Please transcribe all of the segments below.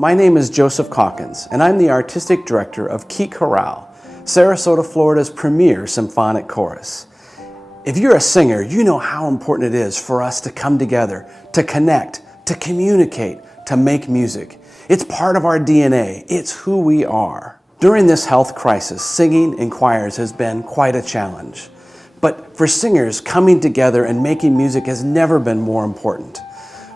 My name is Joseph Calkins, and I'm the Artistic Director of Key Chorale, Sarasota, Florida's premier symphonic chorus. If you're a singer, you know how important it is for us to come together, to connect, to communicate, to make music. It's part of our DNA. It's who we are. During this health crisis, singing in choirs has been quite a challenge. But for singers, coming together and making music has never been more important.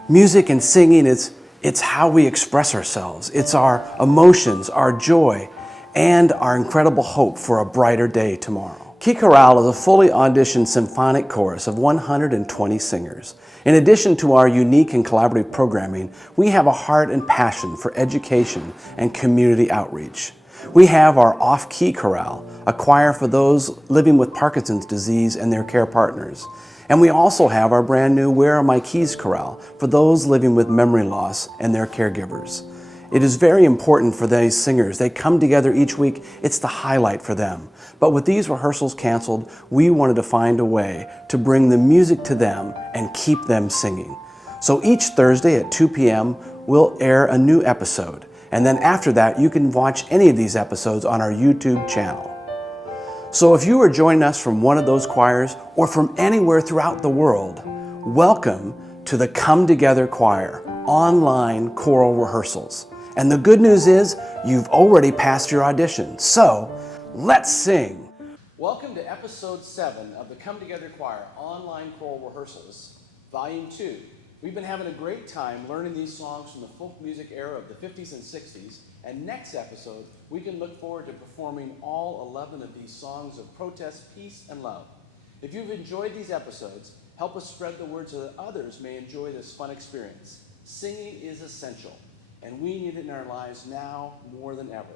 Music and singing it's how we express ourselves. It's our emotions, our joy, and our incredible hope for a brighter day tomorrow. Key Chorale is a fully auditioned symphonic chorus of 120 singers. In addition to our unique and collaborative programming, we have a heart and passion for education and community outreach. We have our off-key chorale, a choir for those living with Parkinson's disease and their care partners. And we also have our brand new Where Are My Keys chorale for those living with memory loss and their caregivers. It is very important for these singers. They come together each week. It's the highlight for them. But with these rehearsals canceled, we wanted to find a way to bring the music to them and keep them singing. So each Thursday at 2 p.m., we'll air a new episode. And then after that, you can watch any of these episodes on our YouTube channel. So if you are joining us from one of those choirs or from anywhere throughout the world, welcome to the Come Together Choir online choral rehearsals. And the good news is you've already passed your audition. So let's sing. Welcome to episode 7 of the Come Together Choir online choral rehearsals, volume 2. We've been having a great time learning these songs from the folk music era of the 50s and 60s. And next episode, we can look forward to performing all 11 of these songs of protest, peace, and love. If you've enjoyed these episodes, help us spread the word so that others may enjoy this fun experience. Singing is essential, and we need it in our lives now more than ever.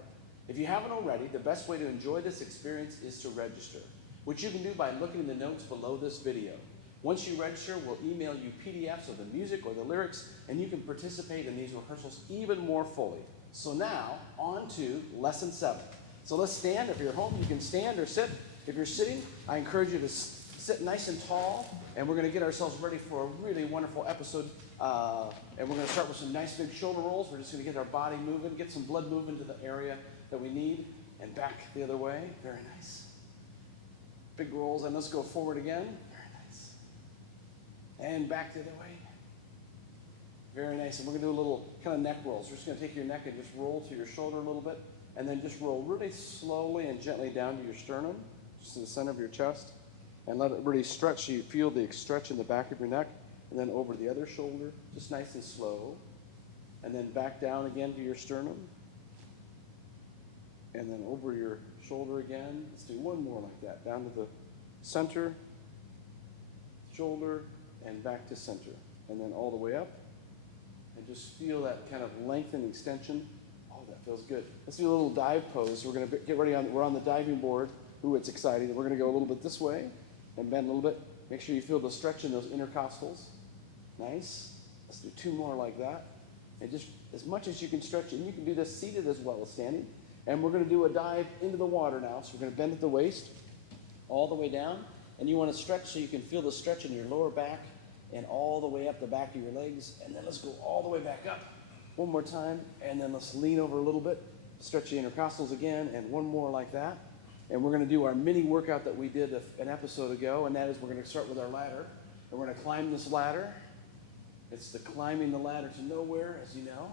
If you haven't already, the best way to enjoy this experience is to register, which you can do by looking in the notes below this video. Once you register, we'll email you PDFs of the music or the lyrics, and you can participate in these rehearsals even more fully. So now, on to lesson 7. So let's stand. If you're home, you can stand or sit. If you're sitting, I encourage you to sit nice and tall, and we're going to get ourselves ready for a really wonderful episode. And we're going to start with some nice big shoulder rolls. We're just going to get our body moving, get some blood moving to the area that we need, and back the other way. Very nice. Big rolls, and let's go forward again. Very nice. And back the other way. Very nice. And we're going to do a little kind of neck rolls. We're just going to take your neck and just roll to your shoulder a little bit, and then just roll really slowly and gently down to your sternum, just to the center of your chest, and let it really stretch so you feel the stretch in the back of your neck, and then over the other shoulder, just nice and slow, and then back down again to your sternum, and then over your shoulder again. Let's do one more like that, down to the center, shoulder, and back to center, and then all the way up. And just feel that kind of length and extension. Oh, that feels good. Let's do a little dive pose. We're going to get ready. We're on the diving board. Ooh, it's exciting. We're going to go a little bit this way and bend a little bit. Make sure you feel the stretch in those intercostals. Nice. Let's do 2 more like that. And just as much as you can stretch, and you can do this seated as well as standing. And we're going to do a dive into the water now. So we're going to bend at the waist all the way down. And you want to stretch so you can feel the stretch in your lower back and all the way up the back of your legs, and then let's go all the way back up. One more time, and then let's lean over a little bit, stretch the intercostals again, and one more like that. And we're going to do our mini workout that we did an episode ago, and that is we're going to start with our ladder, and we're going to climb this ladder. It's the climbing the ladder to nowhere, as you know,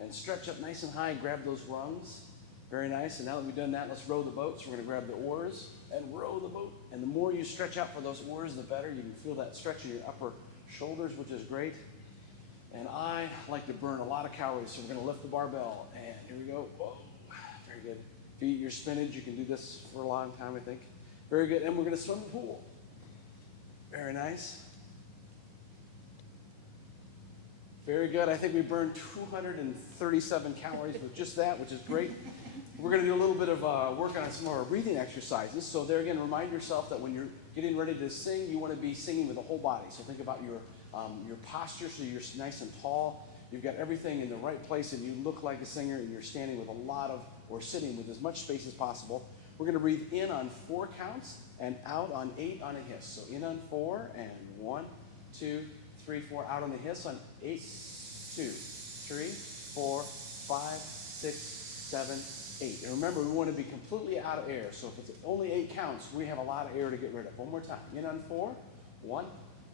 and stretch up nice and high, grab those rungs. Very nice. And now that we've done that, let's row the boat. So we're going to grab the oars and row the boat. And the more you stretch out for those oars, the better. You can feel that stretch in your upper shoulders, which is great. And I like to burn a lot of calories, so we're going to lift the barbell. And here we go. Whoa. Very good. If you eat your spinach, you can do this for a long time, I think. Very good. And we're going to swim the pool. Very nice. Very good. I think we burned 237 calories with just that, which is great. We're going to do a little bit of work on some of our breathing exercises. So there again, remind yourself that when you're getting ready to sing, you want to be singing with the whole body. So think about your your posture so you're nice and tall. You've got everything in the right place and you look like a singer and you're standing with a lot of, or sitting with as much space as possible. We're going to breathe in on 4 counts and out on 8 on a hiss. So in on 4 and 1, 2, 3, 4. Out on the hiss on 8, 2, 3, 4, 5, 6, 7, 8. And remember, we want to be completely out of air. So if it's only 8 counts, we have a lot of air to get rid of. One more time. In on 4. 1,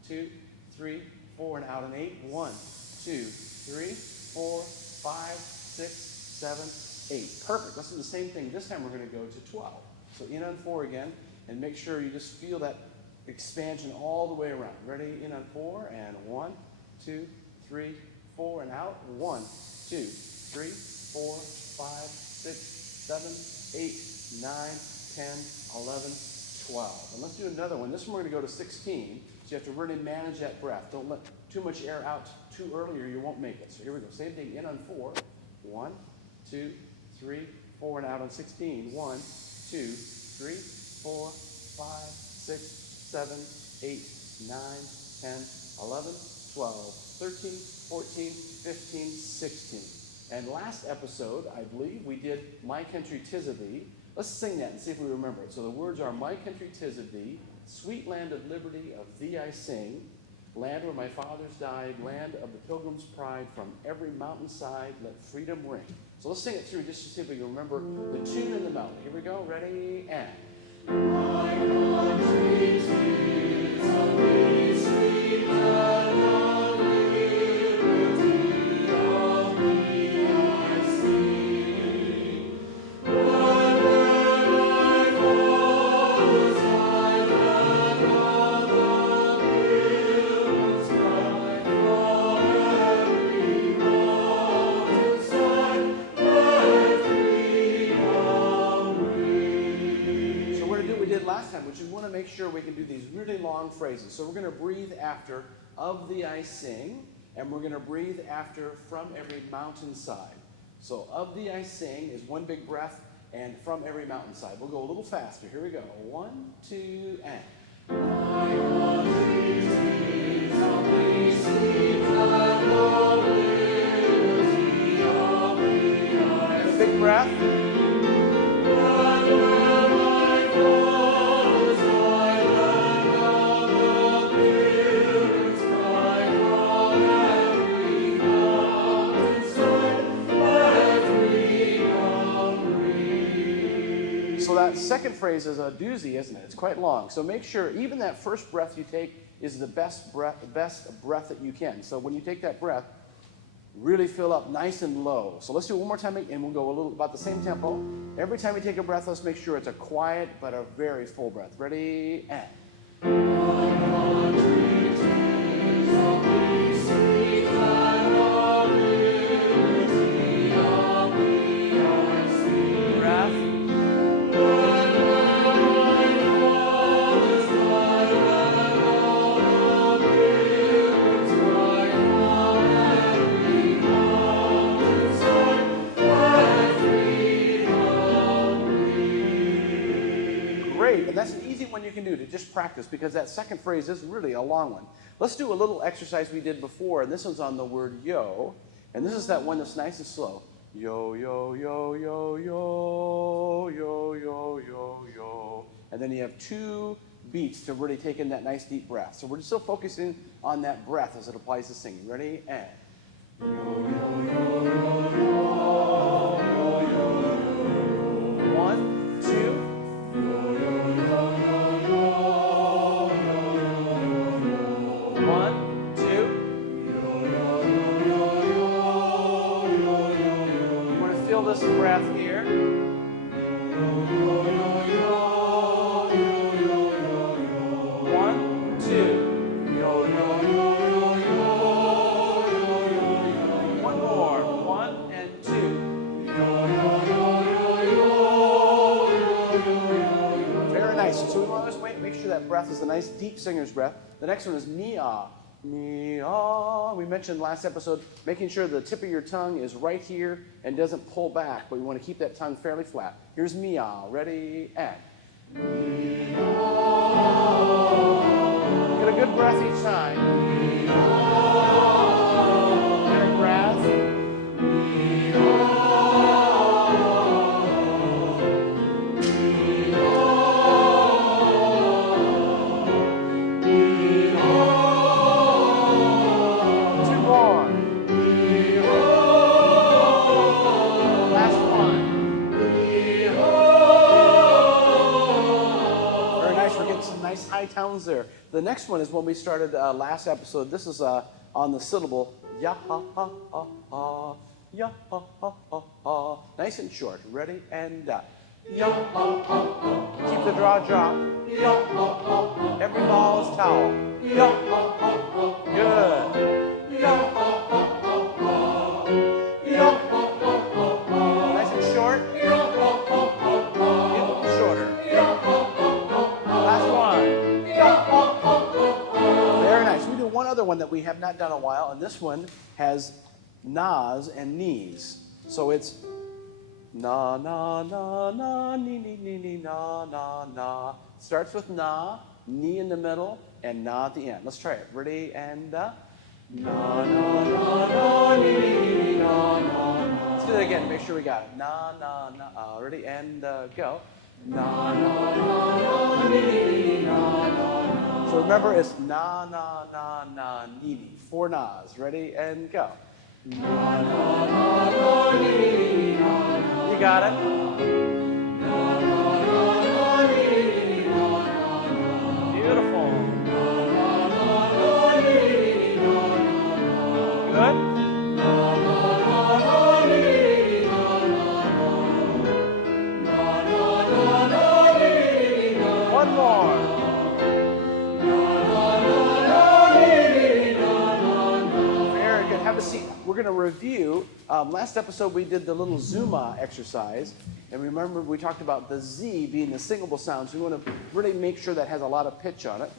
2, 3, 4, and out on 8. 1, 2, 3, 4, 5, 6, 7, 8. Perfect. Let's do the same thing. This time we're going to go to 12. So in on 4 again, and make sure you just feel that expansion all the way around. Ready? In on 4, and 1, 2, 3, 4, and out. 1, 2, 3, 4, 5, 6, 7, 8, 9, 10, 11, 12. And let's do another one. This one we're going to go to 16. So you have to really manage that breath. Don't let too much air out too early or you won't make it. So here we go. Same thing. In on 4. 1, 2, 3, 4, and out on 16. 1, 2, 3, 4, 5, 6, 7, 8, 9, 10, 11, 12, 13, 14, 15, 16. And last episode, I believe, we did My Country 'Tis of Thee. Let's sing that and see if we remember it. So the words are, My country 'tis of thee, sweet land of liberty, of thee I sing, land where my fathers died, land of the pilgrim's pride, from every mountainside let freedom ring. So let's sing it through just to see if we can remember the tune and the melody. Here we go. Ready? And. My country 'tis of thee, sweet land of liberty, of thee I sing. Land where my fathers died, land of the pilgrim's pride, from every mountainside let freedom ring. So we're going to do what we did last time, which is we want to make sure we can do these really long phrases. So we're going to breathe after of thee I sing, and we're going to breathe after from every mountainside. So of thee I sing is one big breath, and from every mountainside. We'll go a little faster. Here we go. 1, 2, and. My country 'tis of thee, sweet land of liberty, of thee I sing. Big breath. So that second phrase is a doozy, isn't it? It's quite long. So make sure even that first breath you take is the best breath that you can. So when you take that breath, really fill up nice and low. So let's do it one more time, and we'll go a little about the same tempo. Every time we take a breath, let's make sure it's a quiet but a very full breath. Ready? And. And that's an easy one you can do to just practice, because that second phrase is really a long one. Let's do a little exercise we did before, and this one's on the word yo. And this is that one that's nice and slow. Yo, yo, yo, yo, yo, yo, yo, yo, yo. And then you have 2 beats to really take in that nice deep breath. So we're still focusing on that breath as it applies to singing. Ready? And. Yo, yo, yo, yo, yo, yo, yo, yo. 1, 2. Yo, yo, yo, yo, yo, yo, yo, yo. 1, 2. Yo, yo, yo, yo, yo, yo, yo, yo. You want to feel this breath here. Yo, yo, yo, yo, yo, yo, yo. 1, 2. Yo, yo, yo, yo, yo, yo, yo, yo. One more. 1 and 2. Yo, yo, yo, yo, yo, yo, yo. Very nice. So we want to make sure that breath is a nice deep singer's breath. The next one is mi-ah. Mi-ah. We mentioned last episode making sure the tip of your tongue is right here and doesn't pull back, but we want to keep that tongue fairly flat. Here's mi-ah. Ready? And. Mi-ah. Get a good breath each time. Mi-ah. The next one is when we started last episode. This is on the syllable ya ha ha ha ha, ya ha ha ha ha. Nice and short. Ready and ya ha ha ha. Keep the draw drop. Ya ha ha ha. Every ball is towel. Ya ha ha ha. Good. Ya ha ha ha ha. Ya ha ha ha ha. Nice and short. Ya ha ha ha ha. A little shorter. Ya ha ha ha ha. Last one. Ya ha ha ha ha. Very nice. We do one other one that we have not done in a while, and this one has nas and knees. So it's na na na na ni ni ni ni na na na. Starts with na, knee in the middle, and na at the end. Let's try it. Ready and na na na na ni ni ni na na na. Let's do that again. Make sure we got it. Na na na. Ready and go. Na na na na ni ni ni na na na. So remember, it's na na na na ni ni. 4 nas. Ready and go. Na na na na ni ni na na. You got it. Na na na na ni ni na na na. Beautiful. Na na na na ni ni na na na. Good. Na na na na ni ni na na na. Na na na na ni ni na na. One more. Na na na na ni ni na na na. Very good. Have a seat. We're going to review. Last episode we did the little Zuma exercise, and remember we talked about the Z being the singable sound, so we want to really make sure that has a lot of pitch on it.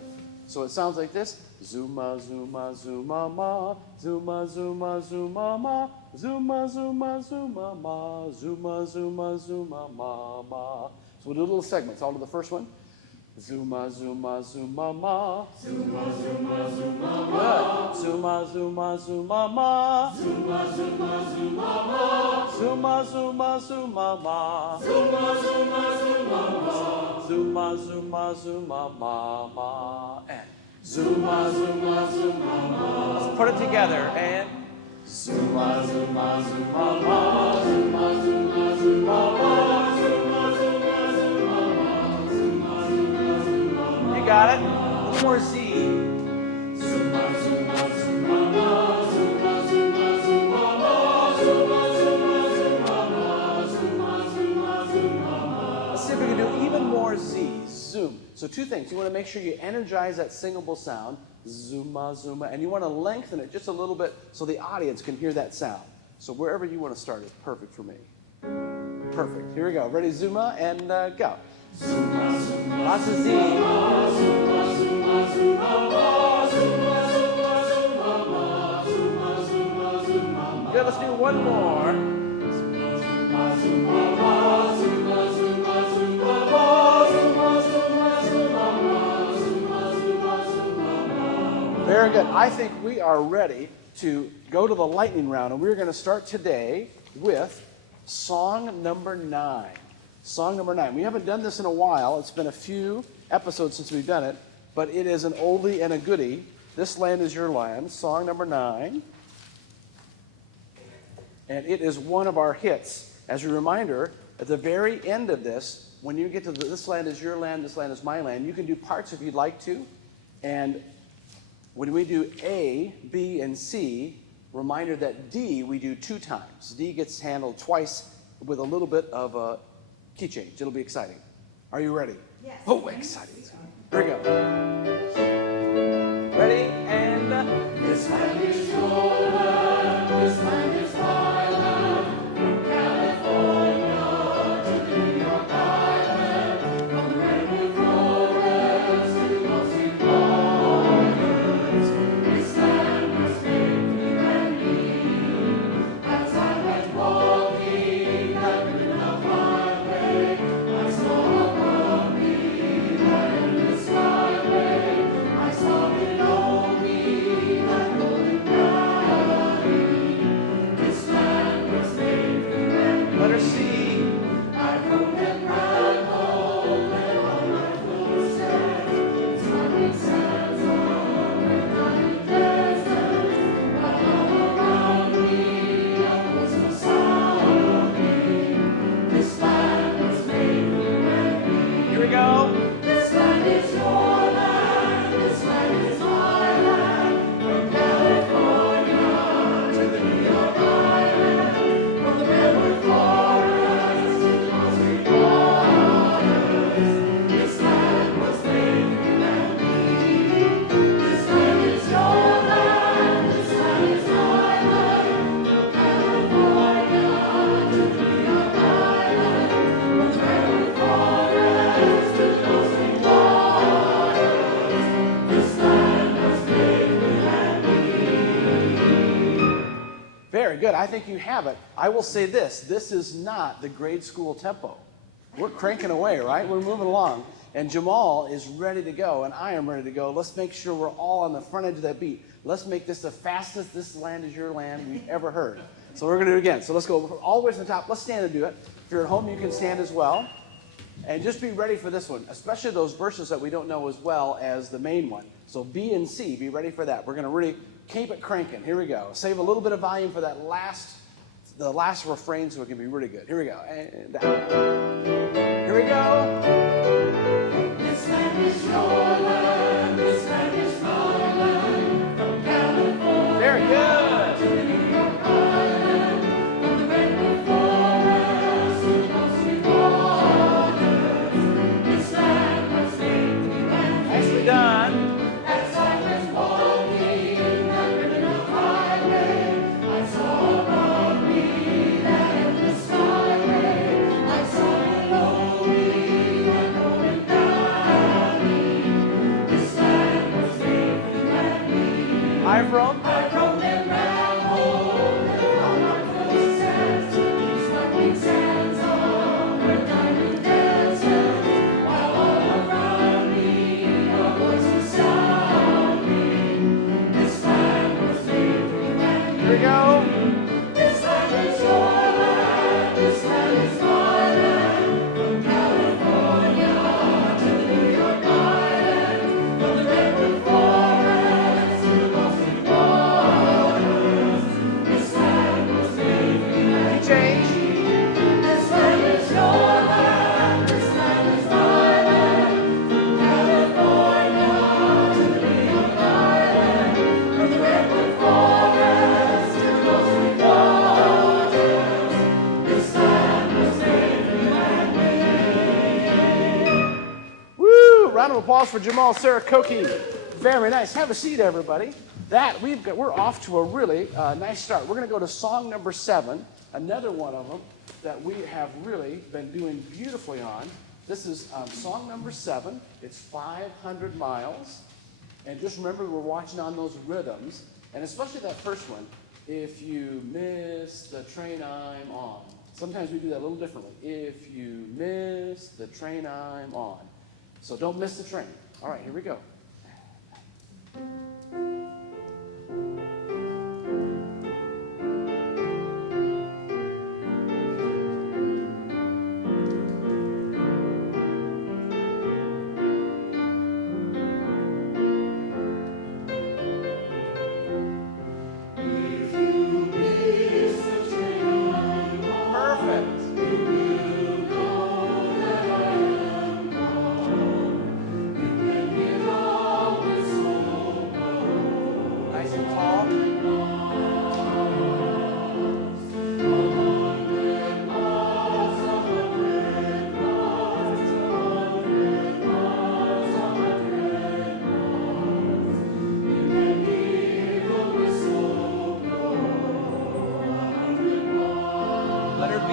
So it sounds like this: Zuma, Zuma, Zuma, ma, Zuma, Zuma, Zuma, ma, Zuma, Zuma, Zuma, ma, Zuma, Zuma, Zuma, ma, ma. So we'll do little segments. I'll do the first one. Zuma, Zuma, Zuma, ma. Zuma, Zuma, Zuma, ma. Good. Zuma, Zuma, Zuma, ma. Zuma, Zuma, Zuma, ma. Zuma, Zuma, Zuma, ma. Zuma, Zuma, Zuma, ma. Zuma, Zuma, Zuma, ma, ma. And Zuma, Zuma, Zuma, ma. Let's put it together and Zuma, Zuma, Zuma, ma. Zuma, Zuma, Zuma, ma. Got it? One more Z. Zuma, Zuma, Zuma, ma. Zuma, Zuma, Zuma, ma. Zuma, Zuma, Zuma, ma. Zuma, Zuma, Zuma, ma. Let's see if we can do even more Z's. Zoom. So 2 things. You want to make sure you energize that singable sound. Zuma, Zuma. And you want to lengthen it just a little bit so the audience can hear that sound. So wherever you want to start is perfect for me. Perfect. Here we go. Ready, Zuma, and go. Zuma, Zuma, lots of Z. Zuma, Zuma, Zuma, Zuma, ma. Zuma, Zuma, Zuma, ma. Zuma, Zuma, Zuma, ma. Good, let's do one more. Zuma, Zuma, Zuma, ma. Zuma, Zuma, Zuma, ma. Zuma, Zuma, Zuma, ma. Zuma, Zuma, Zuma, ma. Very good. I think we are ready to go to the lightning round, and we're going to start today with song number 9. Song number 9. We haven't done this in a while. It's been a few episodes since we've done it, but it is an oldie and a goodie. This Land Is Your Land, song number 9. And it is one of our hits. As a reminder, at the very end of this, when you get to This Land Is Your Land, This Land Is My Land, you can do parts if you'd like to. And when we do A, B, and C, reminder that D we do 2 times. D gets handled twice with a little bit of a key change. It'll be exciting. Are you ready? Yes. Oh, exciting. Here we go. Ready? And this land is your land. This land is my land. From California to New York Island. From the redwood forest to the ocean waters. This land was made for you and me. As I went walking that ribbon of highway, I saw above me that endless skyway. Very good. I think you have it. I will say this is not the grade school tempo. We're cranking away, right? We're moving along. And Jamal is ready to go, and I am ready to go. Let's make sure we're all on the front edge of that beat. Let's make this the fastest "This Land Is Your Land" we've ever heard. So we're going to do it again. So let's go all the way to the top. Let's stand and do it. If you're at home, you can stand as well. And just be ready for this one, especially those verses that we don't know as well as the main one. So B and C, be ready for that. We're going to really keep it cranking. Here we go. Save a little bit of volume for the last refrain so it can be really good. Here we go. And here we go. This land is your land. This land is my land. From California. Very good. To the New York Island. From the redwood forest to the Gulf waters. This land was named to be land. Nicely done. As I was walking that criminal highway, I saw above me that endless skyway. I saw a lonely and rolling valley. This land was named to be land. I've roamed and rambled and found my footsteps. These sparkling sands of a diamond desert, while all around me your voice was sounding. This land was named to be land. Here we go. This land is your land. This land is my land. From California to the New York Island. From the redwood forest to the Gulf waters. This land was named to be land. Change. This land is your land. This land is my land. From California to the New York Island. From the redwood forest to the Gulf waters. This land was named to be land. Woo! Round of applause for Jamal Sarakoki. Very nice. Have a seat, everybody. We're off to a really nice start. We're going to go to song number 7, another one of them that we have really been doing beautifully on. This is song number 7. It's 500 miles. And just remember, we're watching on those rhythms, and especially that first one, if you miss the train I'm on. Sometimes we do that a little differently. If you miss the train I'm on. So don't miss the train. All right, here we go. Perfect. Nice and tall. Letter B.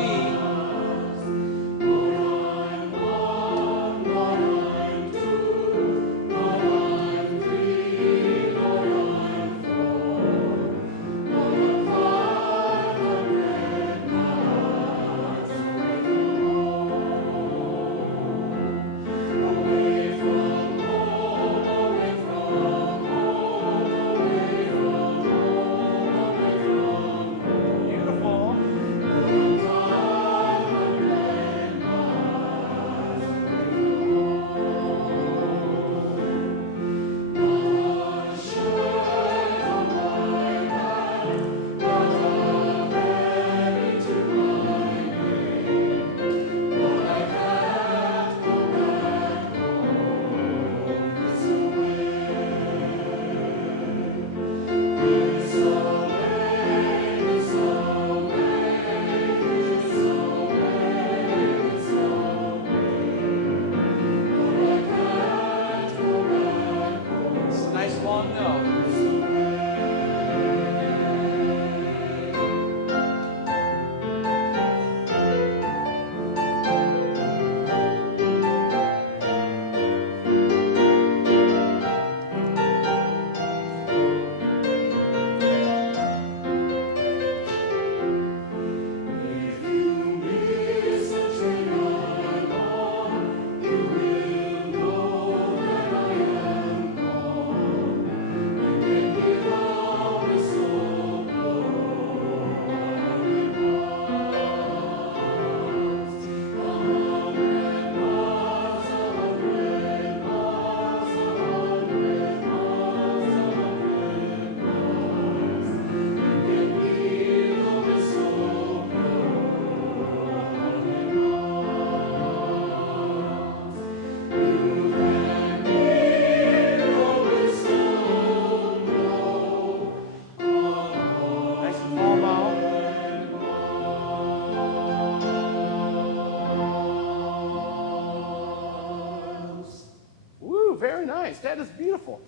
That is beautiful.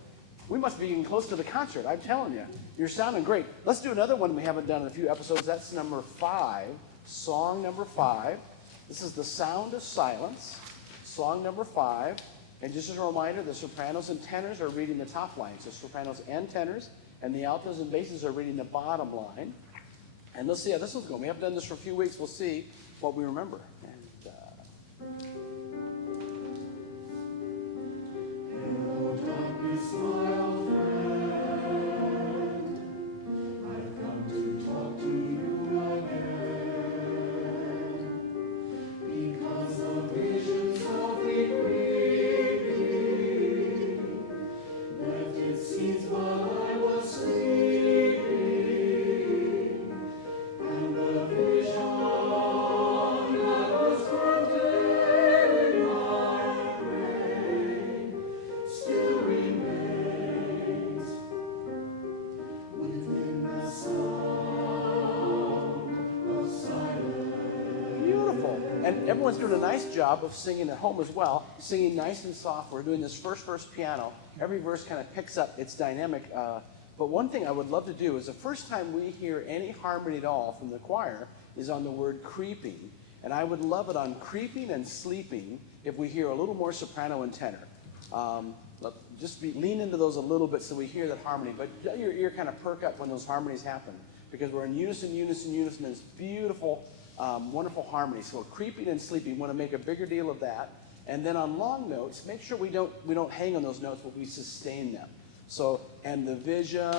We must be getting close to the concert. I'm telling you. You're sounding great. Let's do another one we haven't done in a few episodes. That's number 5, song number 5. This is The Sound of Silence, song number 5. And just as a reminder, the sopranos and tenors are reading the top lines. The sopranos and tenors, and the altos and basses are reading the bottom line. And let's see how this one's going. We haven't done this for a few weeks. We'll see what we remember. Hello, darkness, my old friend. I've come to talk to you again. Because the visions of the creeping left its seeds while I was sleeping. And the vision that was planted in my brain still remains within the sound of silence. Beautiful. And everyone's doing a nice job of singing at home as well, singing nice and soft. We're doing this first verse piano. Every verse kind of picks up its dynamic. But one thing I would love to do is the first time we hear any harmony at all from the choir is on the word creeping. And I would love it on creeping and sleeping if we hear a little more soprano and tenor. Just lean into those a little bit so we hear that harmony. But let your ear kind of perk up when those harmonies happen, because we're in unison, unison, unison. It's beautiful, wonderful harmony. So creeping and sleeping, we want to make a bigger deal of that. And then on long notes, make sure we don't hang on those notes, but we sustain them. So, and the vision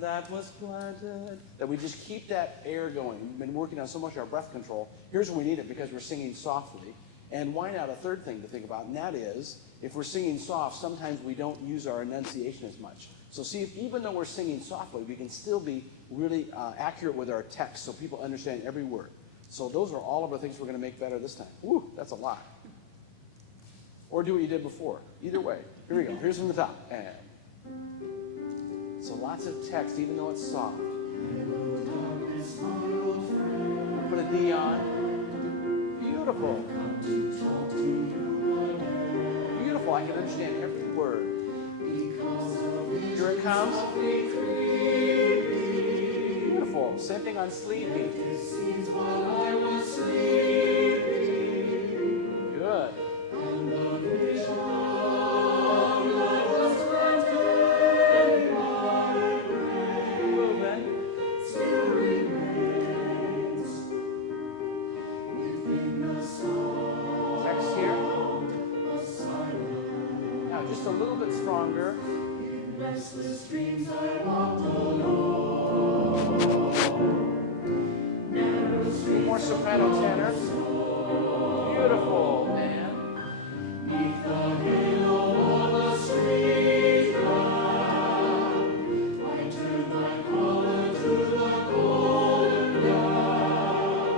that was planted, that we just keep that air going. We've been working on so much of our breath control. Here's when we need it, because we're singing softly. And why not a third thing to think about, and that is, if we're singing soft, sometimes we don't use our enunciation as much. So see, if even though we're singing softly, we can still be really accurate with our text so people understand every word. So those are all of the things we're going to make better this time. Woo, that's a lot. Or do what you did before. Either way. Here we go. Here's from the top. And so lots of text, even though it's soft. Put a D on. Beautiful. Beautiful. I can understand every word. Here it comes. Beautiful. Same thing on sleeping. Good. Text here. Now just a little bit stronger. In restless dreams I walked alone. Narrow streets More soprano tenor. Beautiful. And neath the halo of a street lamp, I turned my collar to the golden ground.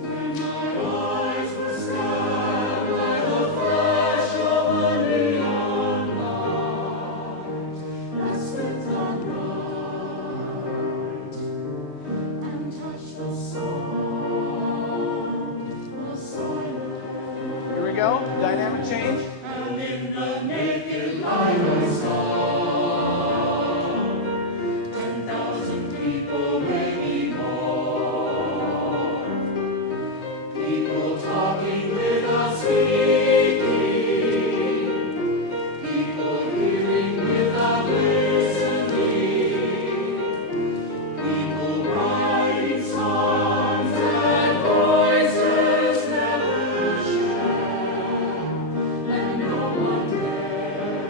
When my eyes were stabbed by the flash of a neon light, I slipped on right and touched the sound of silence. here we go. Dynamic change. And in the naked light I saw 10,000 people, maybe more. People talking without speaking. People hearing without listening. People writing songs that voices never share. And no one dared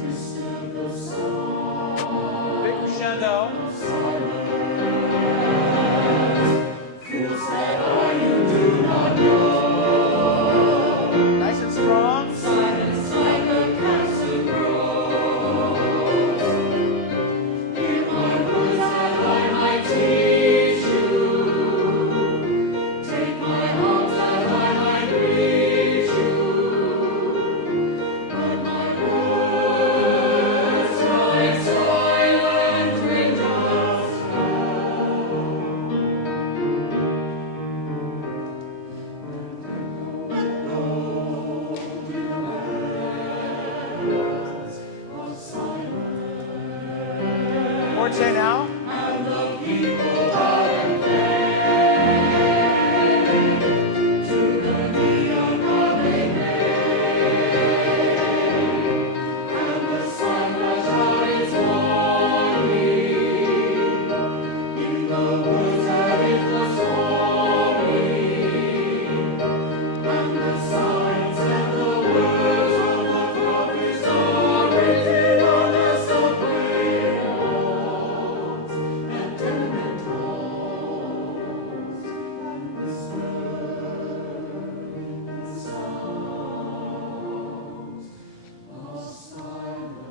disturb the sound Big crescendo. of silence. Feels that you do not know. Nice and strong. Silence like a cancer grows. In my words that I might teach you. Take my arms that I might reach you. But my words like silent raindrops word say now? And the people bow and pray. To the neon god they pray. And the sun flashed out its warning. In the woods that is the story. And the signs and the words of the prophets are written on the Sopranos and tenement halls. And whisper in sounds of silence.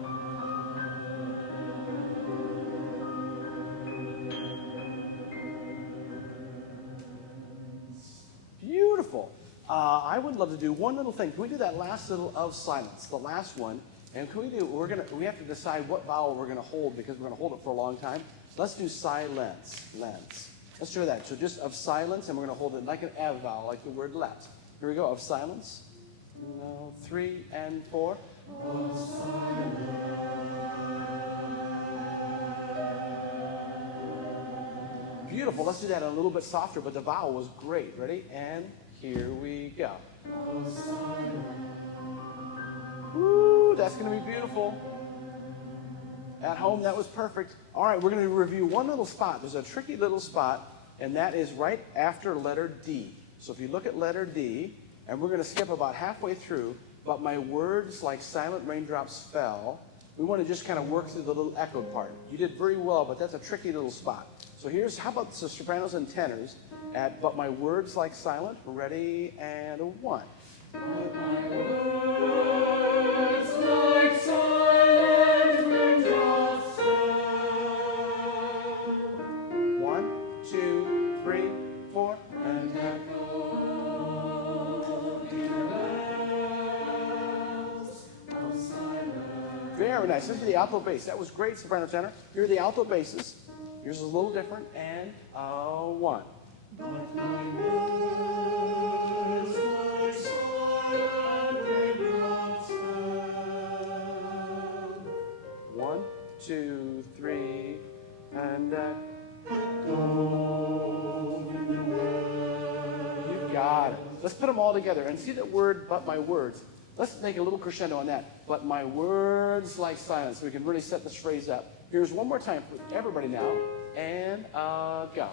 Beautiful. I would love to do one little thing. Can we do that last little of silence, the last one? And can we do, we have to decide what vowel we're gonna hold because we're gonna hold it for a long time. So let's do silence, lens. Let's try that. So just of silence, and we're gonna hold it like an F vowel, like the word let. Here we go, of silence. No, 3 and 4. Beautiful. Let's do that a little bit softer, but the vowel was great. Ready? And here we go. Woo, that's going to be beautiful. At home, that was perfect. All right, we're going to review one little spot. There's a tricky little spot, and that is right after letter D. So if you look at letter D, and we're going to skip about halfway through, but my words like silent raindrops fell, we want to just kind of work through the little echoed part. You did very well, but that's a tricky little spot. So here's, how about the sopranos and tenors at but my words like silent? Ready, and 1. Words like silent raindrops fell. 1, 2, 3, 4, And echoed in wells of silence. very nice. This is the alto bass. That was great, soprano tenor. Here are the alto basses. Yours is a little different, and 1. But my words like silent raindrops fell. 1, 2, 3, and you got it. Let's put them all together and see that word, but my words. Let's make a little crescendo on that. But my words like silence. So we can really set this phrase up. Here's one more time for everybody now, and go.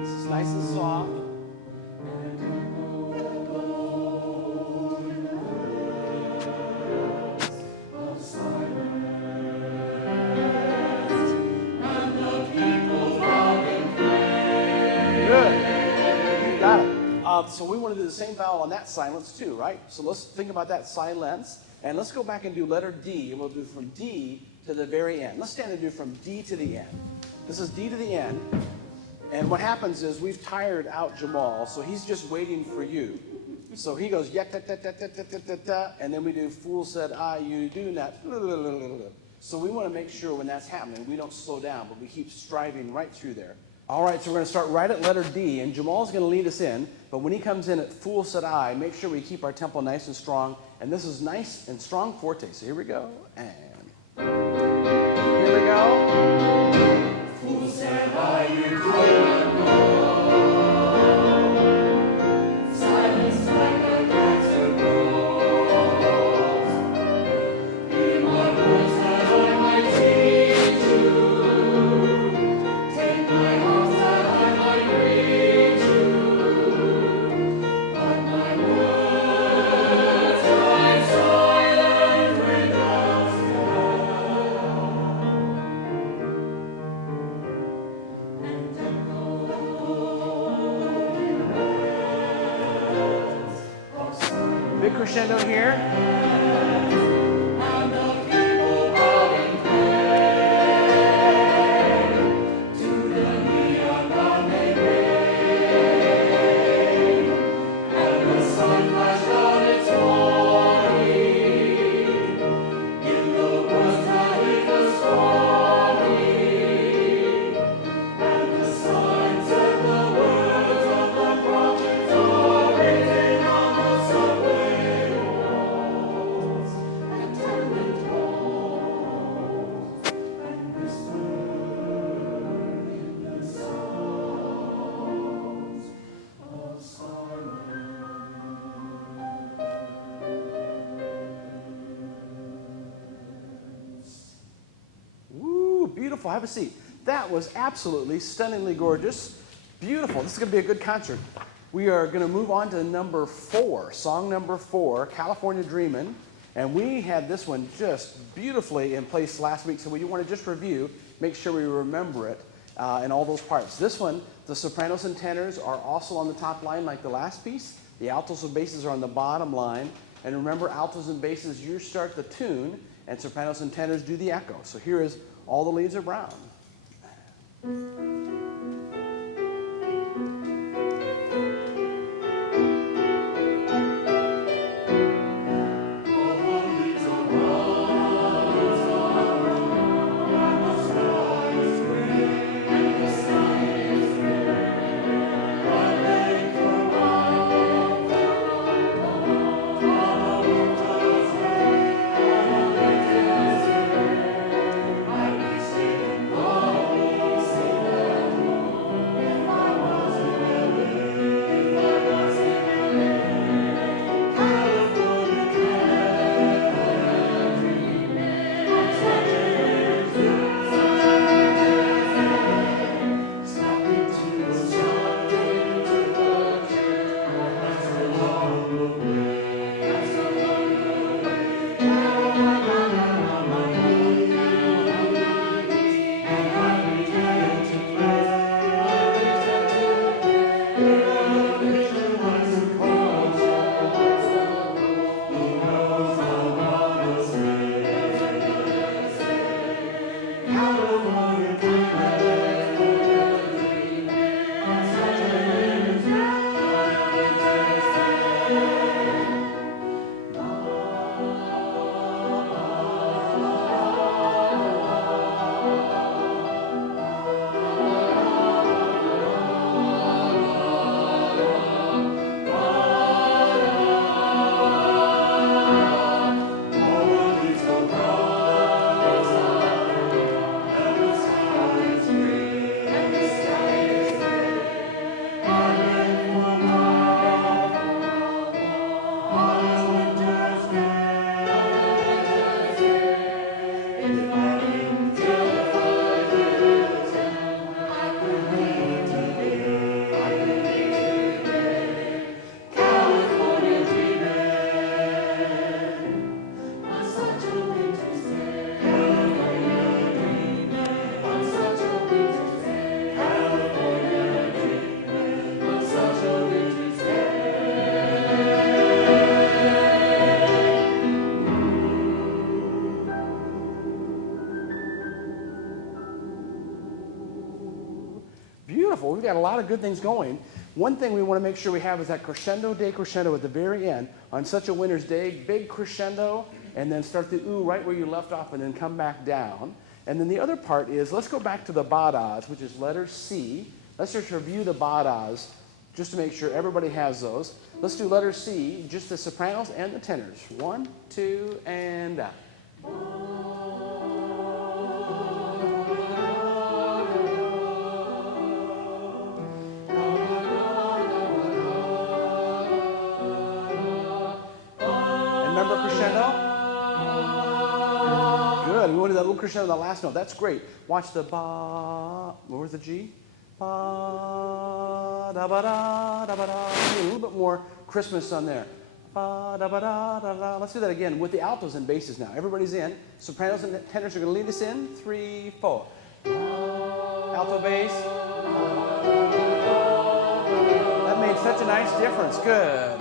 This is nice and soft. Good. You got it. So we want to do the same vowel on that silence too, right? So let's think about that silence. And let's go back and do letter D. And we'll do from D to the very end. Let's stand and do from D to the end. This is D to the end. And what happens is we've tired out Jamal, so he's just waiting for you. So he goes, yeah, and then we do fool said I, you do not. So we want to make sure when that's happening, we don't slow down, but we keep striving right through there. All right, so we're going to start right at letter D, and Jamal's going to lead us in, but when he comes in at fool said I, make sure we keep our tempo nice and strong, and this is nice and strong forte. So here we go, and here we go. Fool said I, you do not know. Silence like a cancer grows. Be my words that I might teach you. Take my arms that I might reach you. But my words like silent raindrops and echo in wells of silence. Big crescendo here. And the people bow and pray to the neon god they pray. And the sun flashed out its warning in the woods that hid the story. And the signs and the words of the prophets are beautiful. Have a seat. That was absolutely stunningly gorgeous. Beautiful. This is going to be a good concert. We are going to move on to number 4, song number 4, California Dreamin'. And we had this one just beautifully in place last week, so we want to just review, make sure we remember it in all those parts. This one, the sopranos and tenors are also on the top line like the last piece. The altos and basses are on the bottom line. And remember, altos and basses, you start the tune, and sopranos and tenors do the echo. So here is All the Leaves Are Brown. Beautiful. We've got a lot of good things going. One thing we want to make sure we have is that crescendo decrescendo at the very end. On Such a Winter's Day, big crescendo, and then start the ooh right where you left off and then come back down. And then the other part is, let's go back to the badas, which is letter C. Let's just review the badas just to make sure everybody has those. Let's do letter C, just the sopranos and the tenors. 1, 2, and down. Remember crescendo? Good. We wanted that little crescendo on the last note. That's great. Watch the ba. Where's the G? Ba da ba da da ba da. A little bit more Christmas on there. Ba da ba da da da. Let's do that again with the altos and basses now. Everybody's in. Sopranos and tenors are going to lead us in. 3, 4. Alto bass. That made such a nice difference. Good.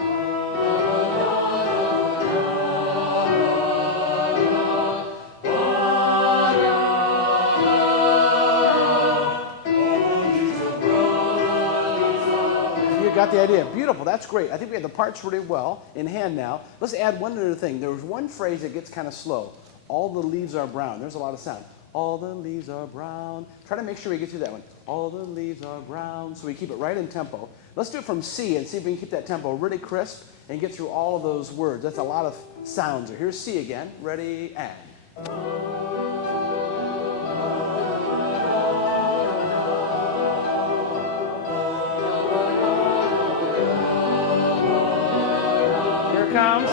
Got the idea. Beautiful. That's great. I think we have the parts really well in hand now. Let's add one other thing. There was one phrase that gets kind of slow. All the leaves are brown. There's a lot of sound. All the leaves are brown. Try to make sure we get through that one. All the leaves are brown. So we keep it right in tempo. Let's do it from C and see if we can keep that tempo really crisp and get through all of those words. That's a lot of sounds. Here's C again. Ready, and. Comes.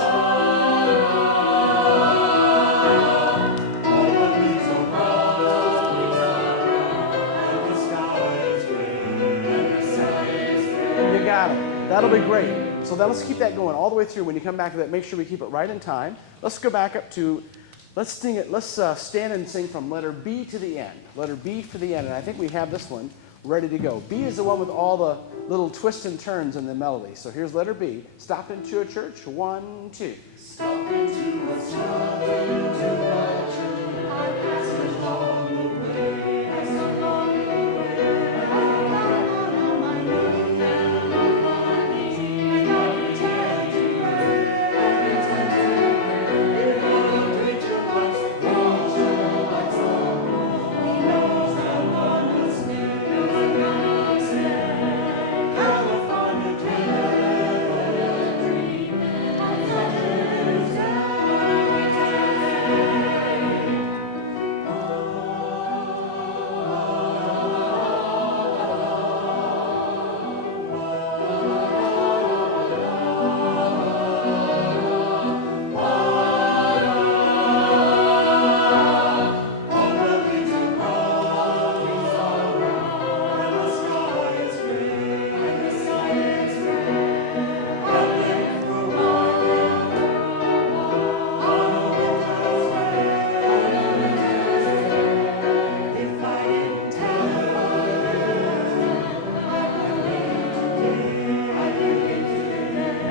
That'll be great. So let's keep that going all the way through. When you come back to that, make sure we keep it right in time. Let's go back up to, let's sing it. Let's stand and sing from letter B to the end. Letter B for the end, and I think we have this one ready to go. B is the one with all the little twists and turns in the melody. So here's letter B. Stop into a church. 1, 2. Stop into a stop into a church. I passed along the way. Passed along the way. I got down on my knees and on my knees. I got pretend to pray. I pretend to pray. The preacher wants the lights on. He knows I'm gonna stay. I'm gonna stay. California dreaming.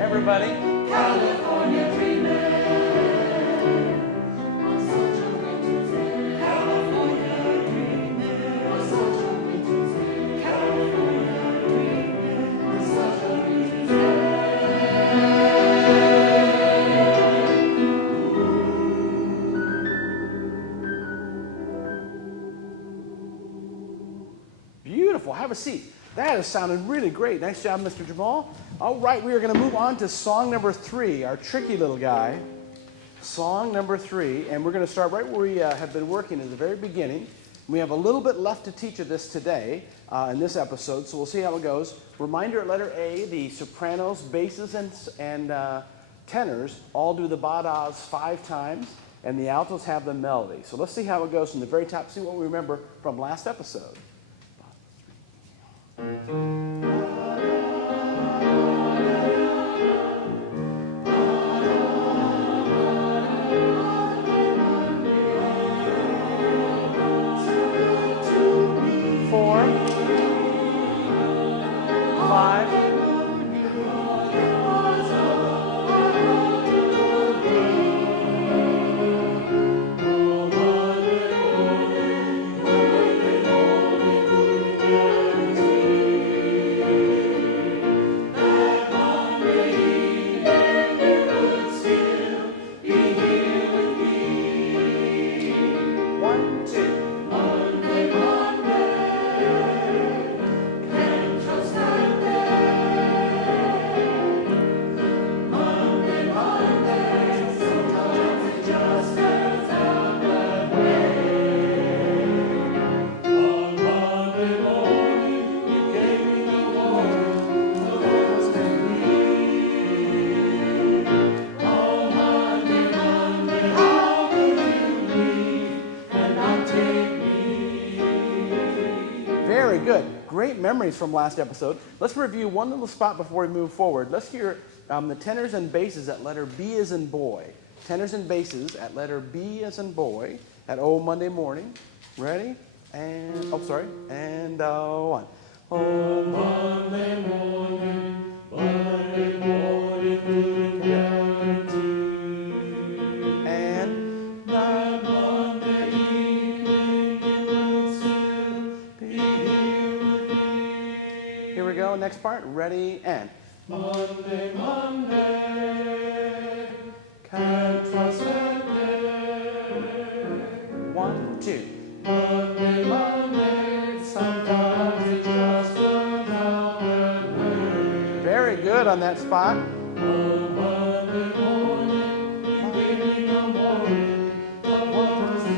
Everybody. California dreaming on such a winter's day. California dreaming on such a winter's day. California dreaming on such a winter's day. Beautiful. Have a seat. That is sounding really great. Nice job, Mr. Jamal. All right, we are going to move on to song number 3, our tricky little guy. Song number 3, and we're going to start right where we have been working at the very beginning. We have a little bit left to teach of this today in this episode, so we'll see how it goes. Reminder at letter A, the sopranos, basses, and tenors all do the ba-das 5 times, and the altos have the melody. So let's see how it goes from the very top, see what we remember from last episode. 4, 5. Very good. Great memories from last episode. Let's review one little spot before we move forward. Let's hear the tenors and basses at letter B as in boy. Tenors and basses at letter B as in boy at Oh Monday Morning. Ready? And, oh, sorry. And 1. Oh Monday morning, good guarantee. And that Monday evening you will still be here with me. Here we go, next part. Ready? And Monday, Monday, can't trust that day. 1, 2. Monday, Monday, sometimes it's just another day. Very good on that spot. Oh, Monday morning, you gave me no warning of what was to be.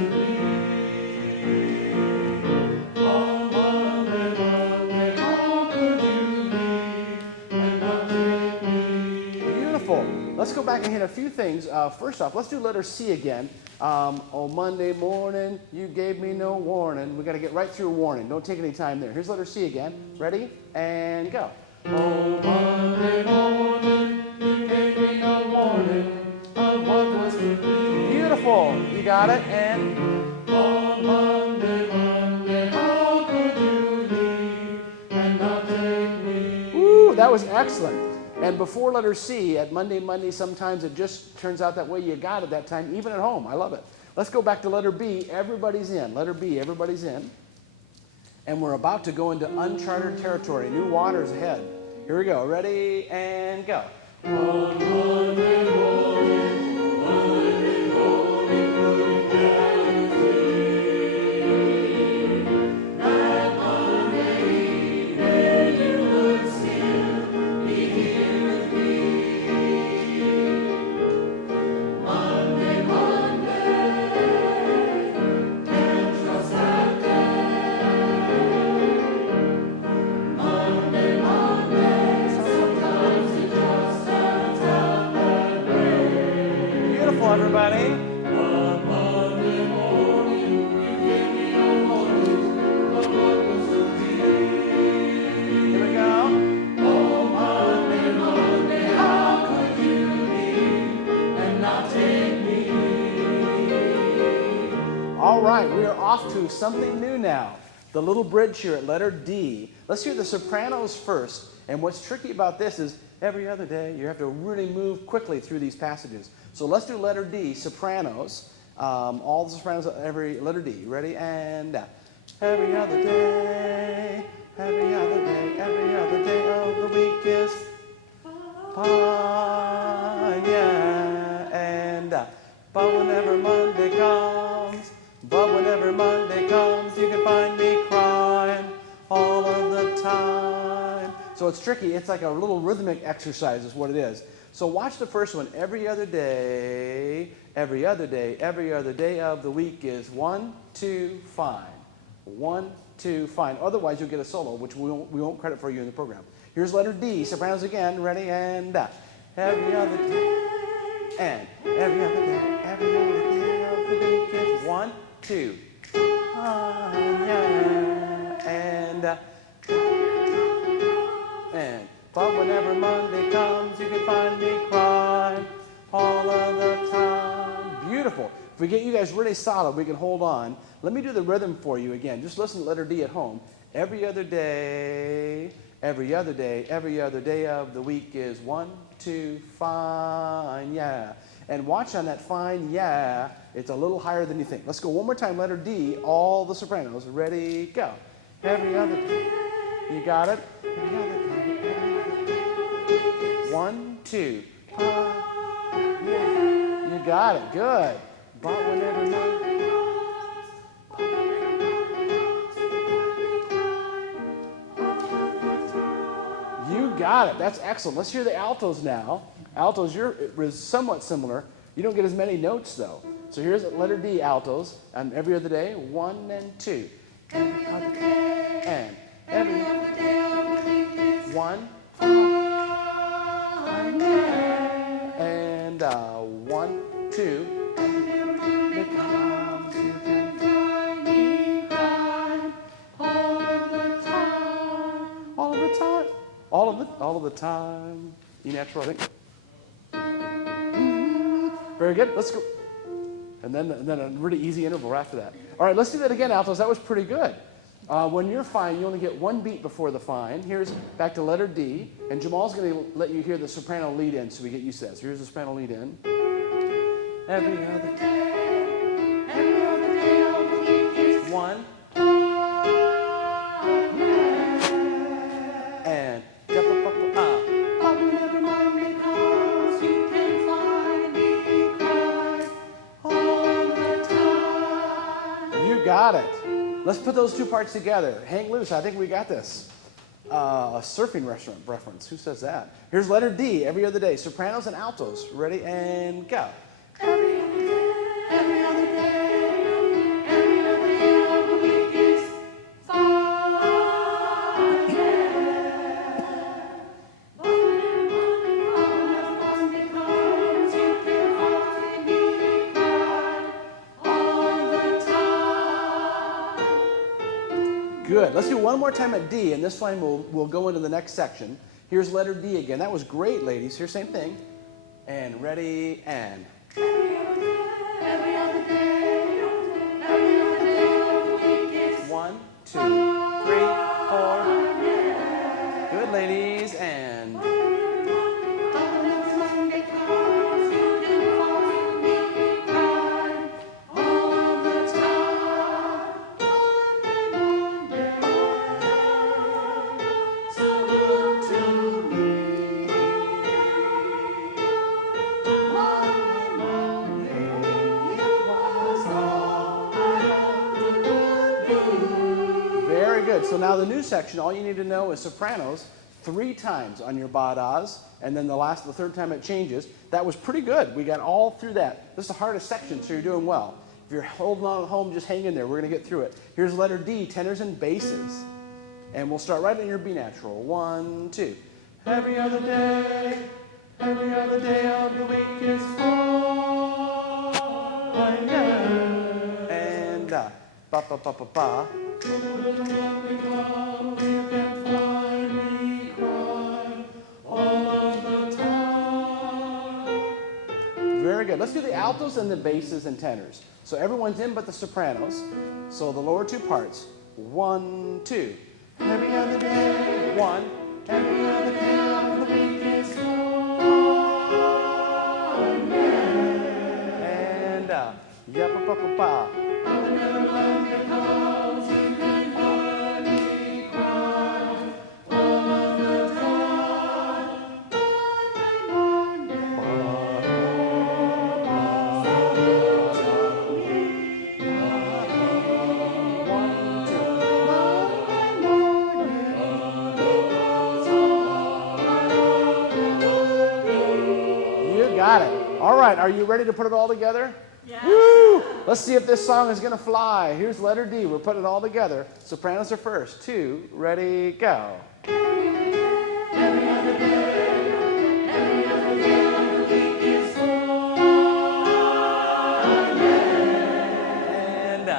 Oh, Monday, Monday, how could you leave and not take me? Beautiful. Let's go back and hit a few things. First off, let's do letter C again. Oh, Monday morning, you gave me no warning. We got to get right through warning. Don't take any time there. Here's letter C again. Ready? And go. Oh, Monday morning, you gave me no warning of what was to be. Beautiful. You got it. And On Monday, Monday, how could you leave and not take me? woo, that was excellent. And before letter C, at Monday, Monday, sometimes it just turns out that way. You got it that time, even at home. I love it. Let's go back to letter B. Everybody's in. Letter B, everybody's in. And we're about to go into uncharted territory, new waters ahead. Here we go. Ready and go. On Monday morning, Monday morning, couldn't guarantee that Monday evening you would still be here with me. Monday, Monday, can't trust that day. Monday, Monday, sometimes it just turns out that way. Beautiful, everybody. On Monday morning, you gave me a warning of what was to be. Here we go. Oh, Monday, Monday, how could you leave and not take me? All right, we are off to something new now. The little bridge here at letter D. Let's hear the sopranos first. And what's tricky about this is every other day you have to really move quickly through these passages. So let's do letter D, sopranos. All the sopranos, every letter D. Ready? And every other day, every other day, every other day of the week is fine, yeah. And but whenever Monday comes, you can find me crying all of the time. So it's tricky. It's like a little rhythmic exercise is what it is. So watch the first one. Every other day, every other day, every other day of the week is 1, 2, fine. 1, 2, fine. Otherwise, you'll get a solo, which we won't credit for you in the program. Here's letter D, sopranos again. Ready? And every other day. And every other day of the week is 1, 2. Yeah. And but whenever Monday comes, you can find me crying all of the time. Beautiful. If we get you guys really solid, we can hold on. Let me do the rhythm for you again. Just listen to letter D at home. Every other day, every other day, every other day of the week is 1, 2, fine, yeah. And watch on that fine, yeah, it's a little higher than you think. Let's go one more time, letter D, all the sopranos. Ready, go. Every other day, you got it? Every other day, every other day. 1, 2, fine, yeah. You got it, good. But whenever you got it. That's excellent. Let's hear the altos now. Altos, is somewhat similar. You don't get as many notes, though. So here's letter D, altos. And every other day, 1 and 2. Every other day, And every other day of the week is 1 fine, yeah. and 1, 2. Whenever Monday comes, you can find me crying all of the time. All of the time. All of the time. E natural, I think. Very good. Let's go. And then a really easy interval after that. All right, let's do that again, altos. That was pretty good. When you're fine, you only get one beat before the fine. Here's back to letter D. And Jamal's going to let you hear the soprano lead in so we get used to that. So here's the soprano lead in. Every other day. Every other day of the week is 1 and but whenever Monday comes, you can find me crying all the time. You got it. Let's put those two parts together. Hang loose. I think we got this. A surfing restaurant reference. Who says that? Here's letter D, every other day. Sopranos and altos. Ready and go. Every other day, every other day, every other day of the week is fine, yeah. But whenever Monday comes, you can find me crying all the time. Good. Let's do one more time at D, and this time we'll go into the next section. Here's letter D again. That was great, ladies. Here's same thing. And ready, and. Every other day of the week is 1, 2, 3, 4. Good, ladies, and. Monday comes, you can fall to me, cry all the time. Monday, so good to me. Monday, it was all I wanted. Very good. So now the new section, all you need to know is sopranos 3 times on your badas, and then the third time it changes. That was pretty good. We got all through that. This is the hardest section, so you're doing well. If you're holding on at home, just hang in there. We're going to get through it. Here's letter D, tenors and basses. And we'll start right in your B natural. 1, 2. Every other day of the week is fine. And ba ba ba ba ba. Very good. Let's do the altos and the basses and tenors. So everyone's in but the sopranos. So the lower 2 parts. 1, 2. Every other day. 1. Every other day of the week is fine. And ya pa pa pa pa. Got it. All right, are you ready to put it all together? Yes. Woo! Let's see if this song is going to fly. Here's letter D. We're putting it all together. Sopranos are first. 2, ready, go. Every other day of the week is fine. And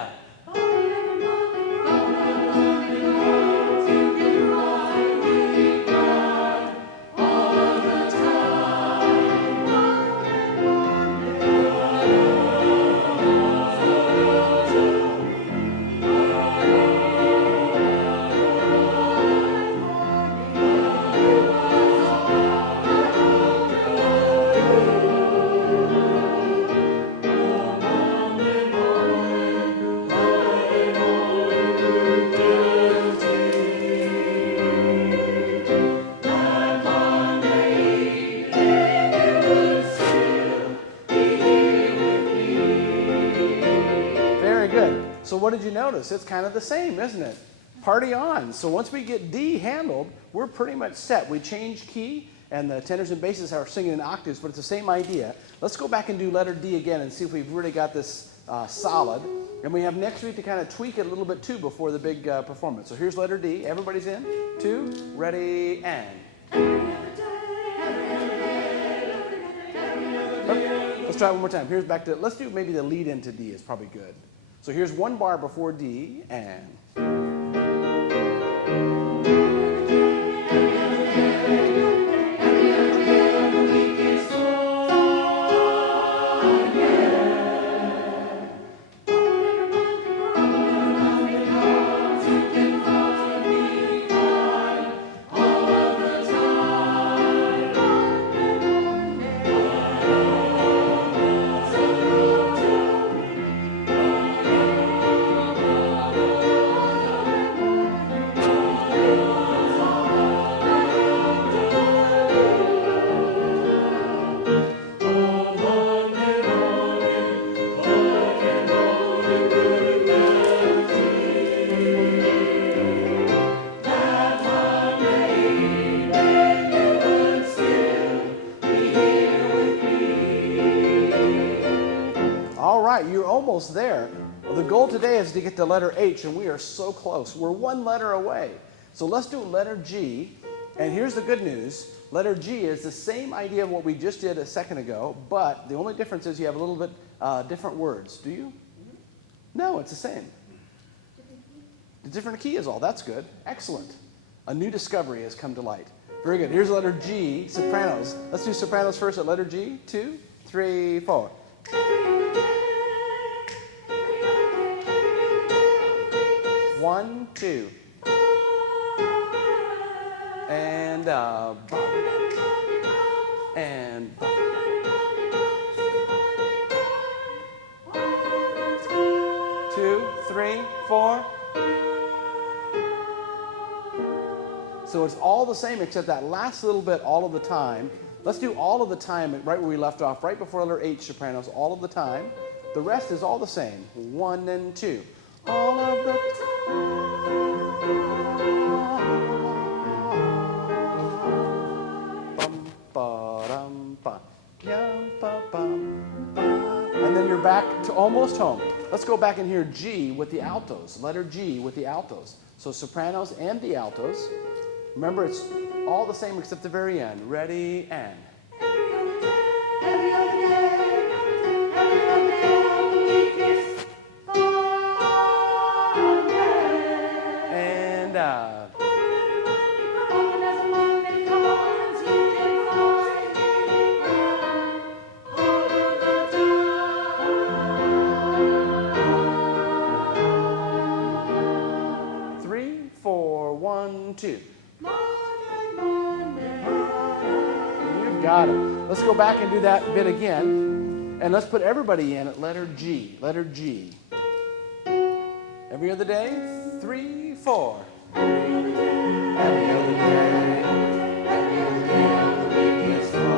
so what did you notice? It's kind of the same, isn't it? Party on. So once we get D handled, we're pretty much set. We changed key, and the tenors and basses are singing in octaves, but it's the same idea. Let's go back and do letter D again and see if we've really got this solid. And we have next week to kind of tweak it a little bit too before the big performance. So here's letter D. Everybody's in. 2, ready, and. Let's try it one more time. Here's back to, let's do maybe the lead into D is probably good. So here's 1 bar before D, and. You're almost there. Well, the goal today is to get to letter H, and we are so close. We're 1 letter away. So let's do letter G. And here's the good news. Letter G is the same idea of what we just did a second ago, but the only difference is you have a little bit different words. Do you? No, it's the same. The different key is all. That's good. Excellent. A new discovery has come to light. Very good. Here's the letter G, sopranos. Let's do sopranos first at letter G. 2, 3, 4. 1, 2. And and 2, 3, 4. So it's all the same except that last little bit all of the time. Let's do all of the time right where we left off, right before letter H, sopranos, all of the time. The rest is all the same. 1 and 2. All of the time. Bum, ba, dum, ba, and then you're back to almost home. Let's go back and hear G with the altos. Letter G with the altos. So sopranos and the altos. Remember, it's all the same except the very end. Ready, and. Every other day of the week is Monday. And, Often as Monday comes, you can find me all of the time. 3, 4, 1, 2. You've got it. Let's go back and do that bit again. And let's put everybody in at letter G. Letter G. Every other day. 3, 4. Every other day. Every other day of the week is Friday.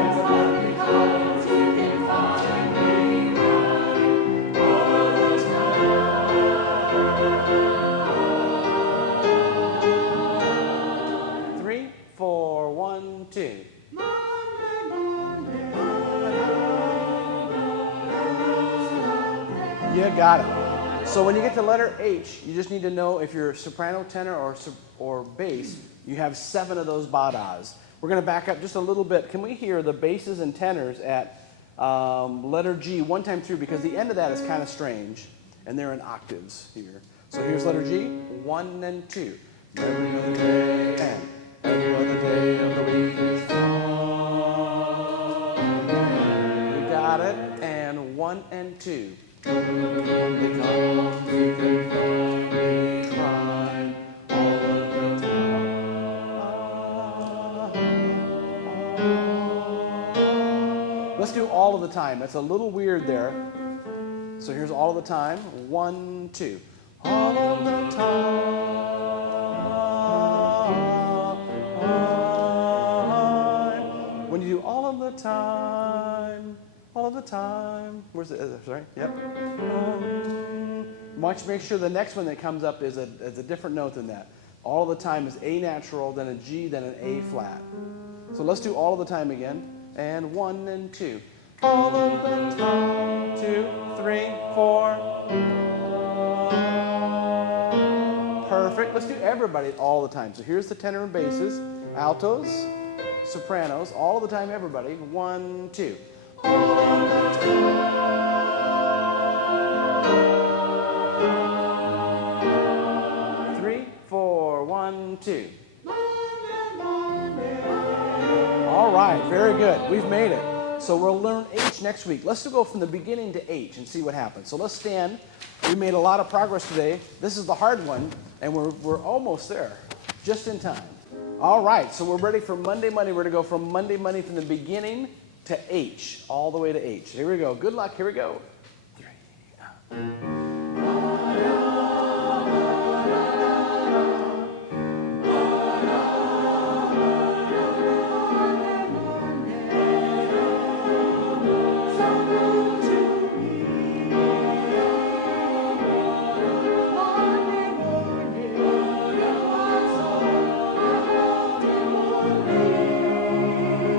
As Monday comes, you can find me right all the time. 3, 4, 1, 2. You got it. So when you get to letter H, you just need to know if you're soprano, tenor, or bass, you have 7 of those badas. We're going to back up just a little bit. Can we hear the basses and tenors at letter G one time through? Because the end of that is kind of strange, and they're in octaves here. So here's letter G, 1 and 2. Every other day, and every other day of the week is Friday. You got it. And 1 and 2. Monday comes, you can find me crying all of the time. Let's do all of the time. That's a little weird there. So here's all of the time. 1, 2. All of the time. When you do all of the time. All of the time. Where's it? Sorry. Yep. Make sure the next one that comes up is a different note than that. All of the time is A natural, then a G, then an A flat. So let's do all of the time again. And 1 and 2. All of the time. 2, 3, 4. Perfect. Let's do everybody all the time. So here's the tenor and basses, altos, sopranos, all of the time, everybody. 1, 2. 3, 4, 1, 2. All right, very good. We've made it. So we'll learn H next week. Let's go from the beginning to H and see what happens. So let's stand. We made a lot of progress today. This is the hard one, and we're almost there, just in time. All right, so we're ready for Monday Money. We're going to go from Monday Money from the beginning to H, all the way to H. Here we go. Good luck. Here we go. 3.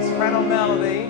Soprano melody.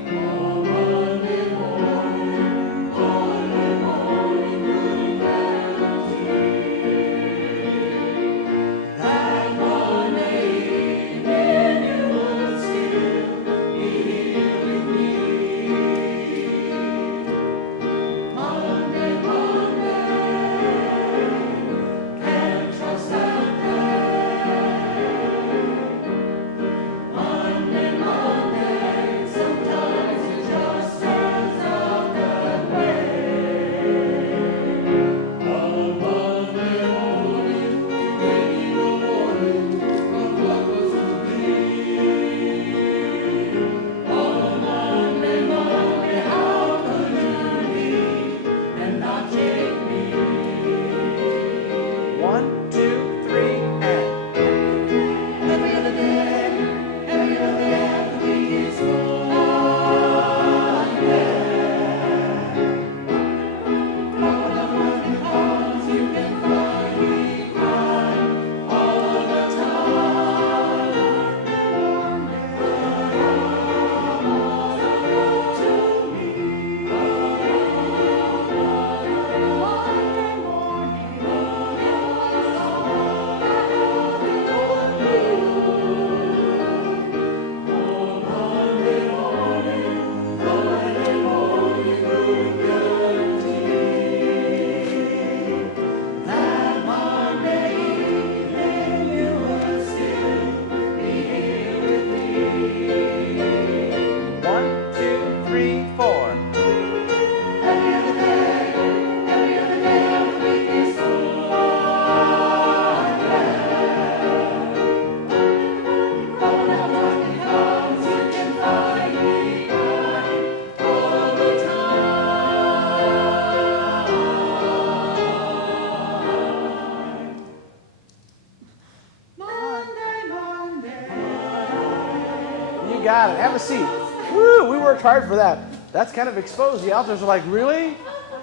got it. Have a seat. Woo, we worked hard for that. That's kind of exposed. The altos are like, really?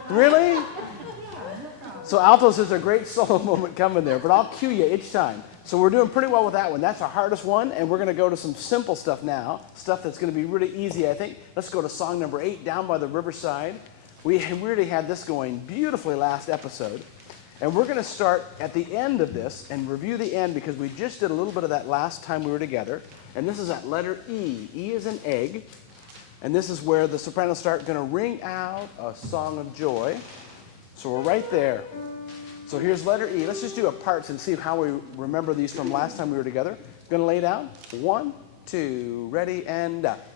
Really? So altos is a great solo moment coming there, but I'll cue you each time. So we're doing pretty well with that one. That's our hardest one, and we're going to go to some simple stuff now, stuff that's going to be really easy, I think. Let's go to song number 8, Down by the Riverside. We really had this going beautifully last episode, and we're going to start at the end of this and review the end because we just did a little bit of that last time we were together, and this is at letter E. E is an egg, and this is where the sopranos start going to ring out a song of joy. So we're right there. So here's letter E. Let's just do a parts and see how we remember these from last time we were together. Going to lay down. 1, 2, ready, and up.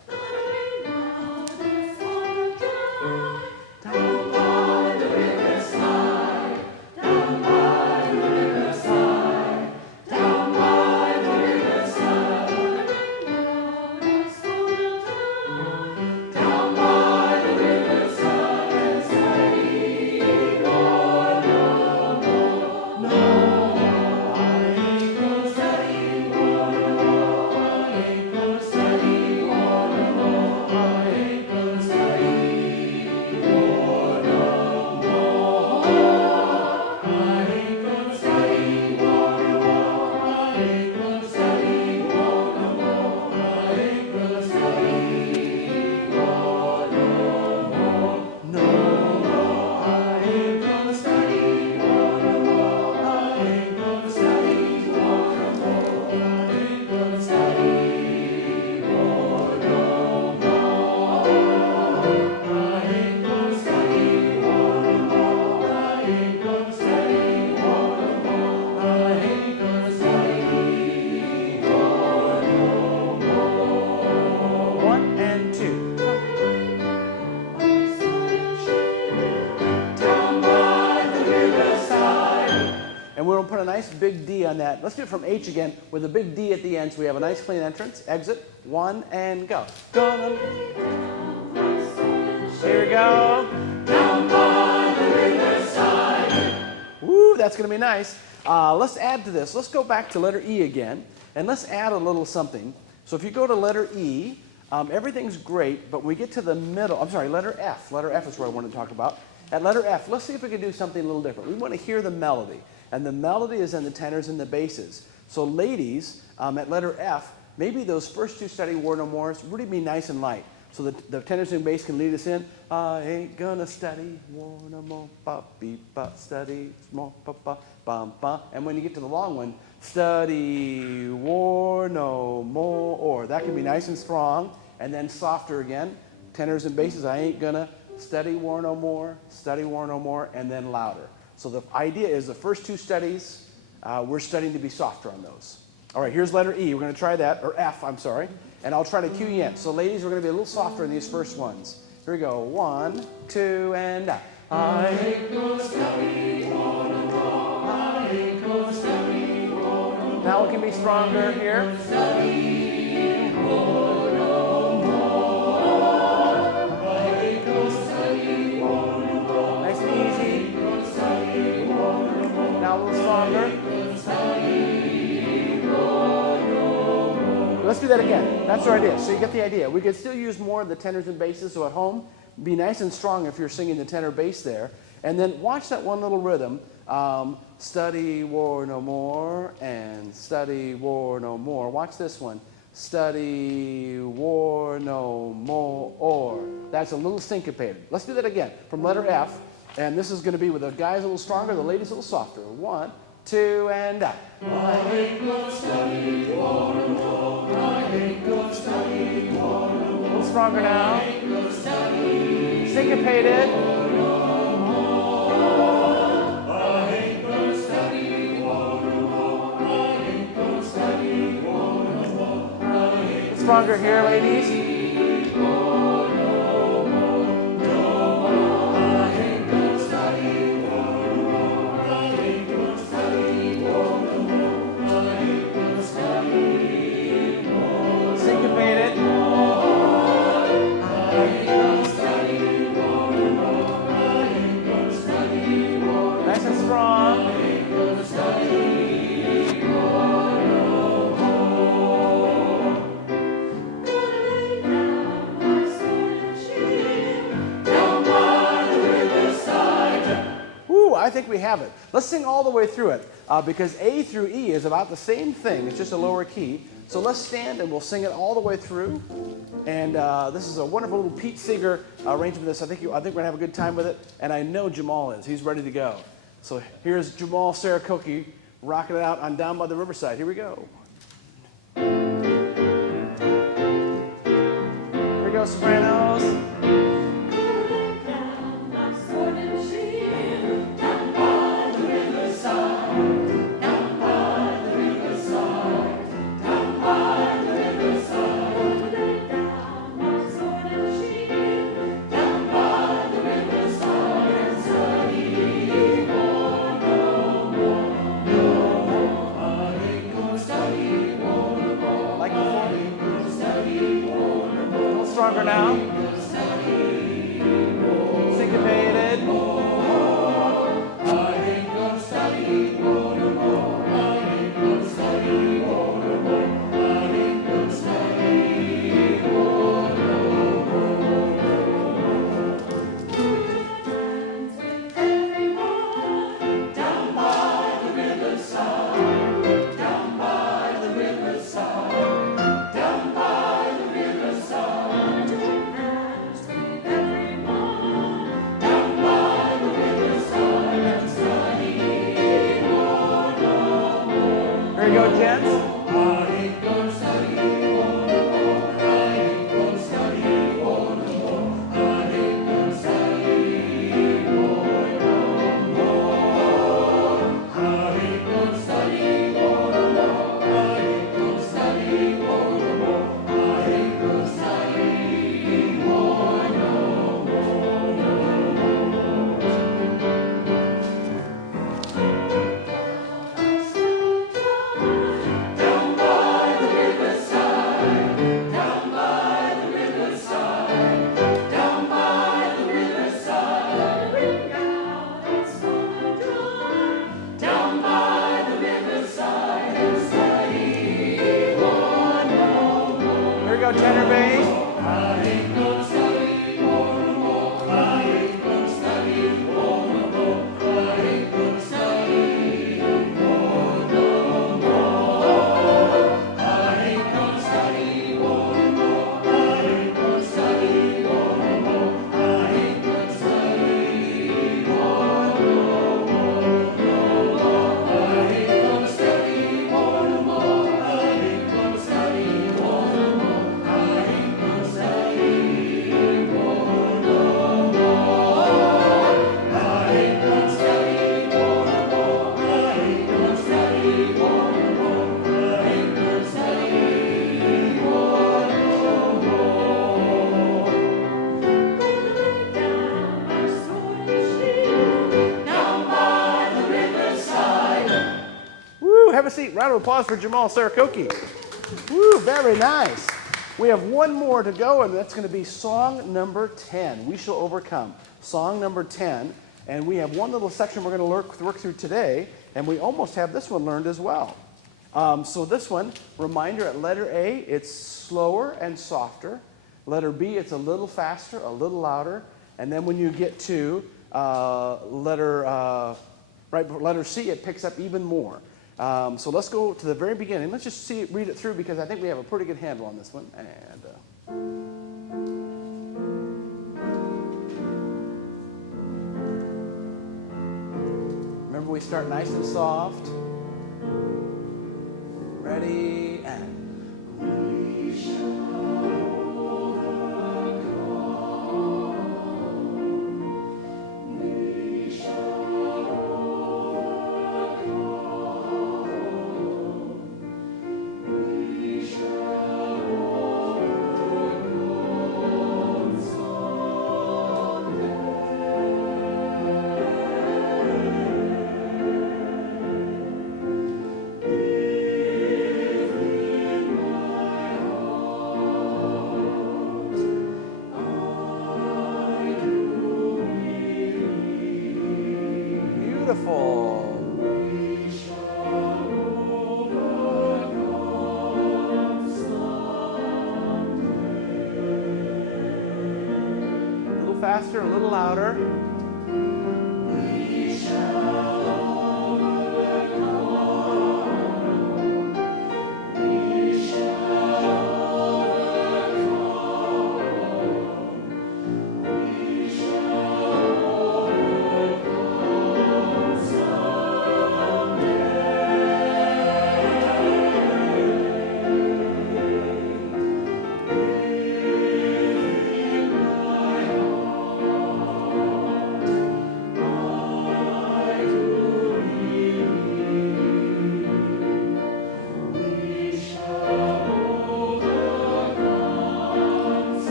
Put a nice big D on that. Let's do it from H again with a big D at the end so we have a nice clean entrance. Exit, 1, and go. Here we go. Down by the riverside. Woo, that's going to be nice. Let's add to this. Let's go back to letter E again, and let's add a little something. So if you go to letter E, everything's great, but when we get to the middle, letter F. Letter F is what I want to talk about. At letter F, let's see if we can do something a little different. We want to hear the melody. And the melody is in the tenors and the basses. So ladies, at letter F, maybe those first 2 study War No Mores really be nice and light. So the tenors and bass can lead us in. I ain't gonna study War No More, ba beep ba, study more, ba ba bum ba. And when you get to the long one, study War No More. Or that can be nice and strong, and then softer again. Tenors and basses. I ain't gonna study War No More, study War No More, and then louder. So the idea is the first 2 studies, we're studying to be softer on those. All right, here's letter E. We're going to try that, or F, I'm sorry. And I'll try to cue you in. So ladies, we're going to be a little softer in these first ones. Here we go. 1, 2, and up. I ain't gonna study war no more. I ain't gonna study war no more. Now it can be stronger here. Study war no more. I ain't gonna study war no more. Nice and easy. Now a little stronger. Let's do that again. That's our idea. So you get the idea. We could still use more of the tenors and basses. So at home, be nice and strong if you're singing the tenor bass there. And then watch that one little rhythm. Study war no more and study war no more. Watch this one. Study war no more. Or. That's a little syncopated. Let's do that again. From letter F. And this is going to be with the guys a little stronger, the ladies a little softer. 1, 2, and up. I ain't gonna study war no more. I ain't gonna study war no more. A little stronger now. I ain't gonna study syncopated. War no more. I ain't gonna study war no more. I ain't gonna study war no more. I ain't stronger here, ladies. we have it. Let's sing all the way through it because A through E is about the same thing. It's just a lower key. So let's stand and we'll sing it all the way through. And this is a wonderful little Pete Seeger arrangement of this. I think we're going to have a good time with it. And I know Jamal is. He's ready to go. So here's Jamal Sarakoki rocking it out on Down by the Riverside. Here we go. Here we go, Sopranos. Stronger now. Syncopated. I ain't gonna study no more. I ain't gonna study no more. I ain't gonna study no more. With everyone down by the riverside, down by the riverside, down by the riverside. Here you go, gents. I ain't gonna study no more. I ain't gonna study no more. I ain't gonna study no more. I ain't gonna study no more. I ain't gonna study no more. I ain't gonna study no more. Tenor bass. I ain't gonna study no more. I ain't gonna study no more. I ain't gonna study no more. I ain't gonna study no more. I ain't gonna study no more. I ain't gonna study no more. I ain't gonna study no more. I ain't gonna study no more. Have a seat. Round of applause for Jamal Sarakoki. Woo, very nice. We have one more to go, and that's going to be song number 10. We Shall Overcome. Song number 10. And we have one little section we're going to work through today, and we almost have this one learned as well. So this one, reminder at letter A, it's slower and softer. Letter B, it's a little faster, a little louder. And then when you get to letter C, it picks up even more. So let's go to the very beginning. Let's just read it through because I think we have a pretty good handle on this one. And remember, we start nice and soft. Ready, and we shall overcome. We shall faster, a little louder. We shall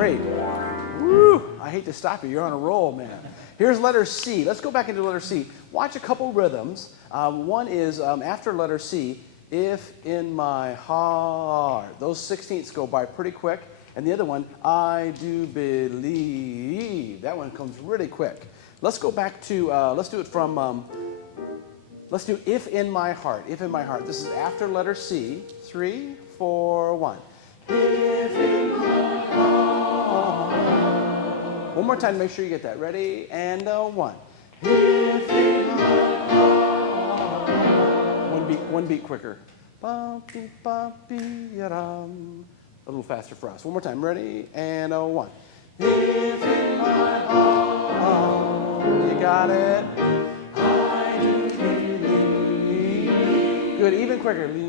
great. Woo! I hate to stop you. You're on a roll, man. Here's letter C. Let's go back into letter C. Watch a couple rhythms. One is after letter C, if in my heart. Those 16ths go by pretty quick. And the other one, I do believe. That one comes really quick. Let's go back to, let's do it from, let's do if in my heart. If in my heart. This is after letter C. 3, 4, 1. If in my heart. One more time, make sure you get that. Ready? And 1. If in my heart. One beat quicker. Ba-be-ba-be-ya-dum. A little faster for us. One more time. Ready? And 1. If in my heart. You got it. I do believe. Good. Even quicker. Leave.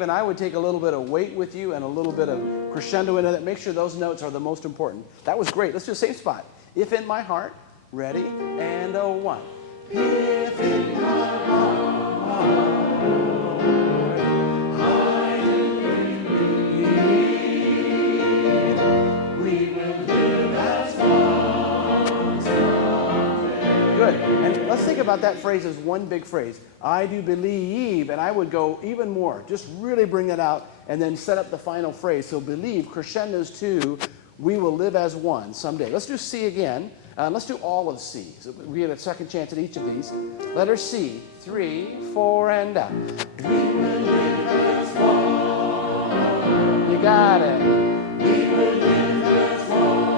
And I would take a little bit of weight with you and a little bit of crescendo into that. Make sure those notes are the most important. That was great. Let's do the same spot. If in my heart. Ready? And 1. If in my heart. And let's think about that phrase as one big phrase. I do believe, and I would go even more. Just really bring that out and then set up the final phrase. So believe crescendos to we will live as one someday. Let's do C again. Let's do all of C. So we get a second chance at each of these. Letter C. 3, 4, and out. We will live as one. You got it. We will live as one.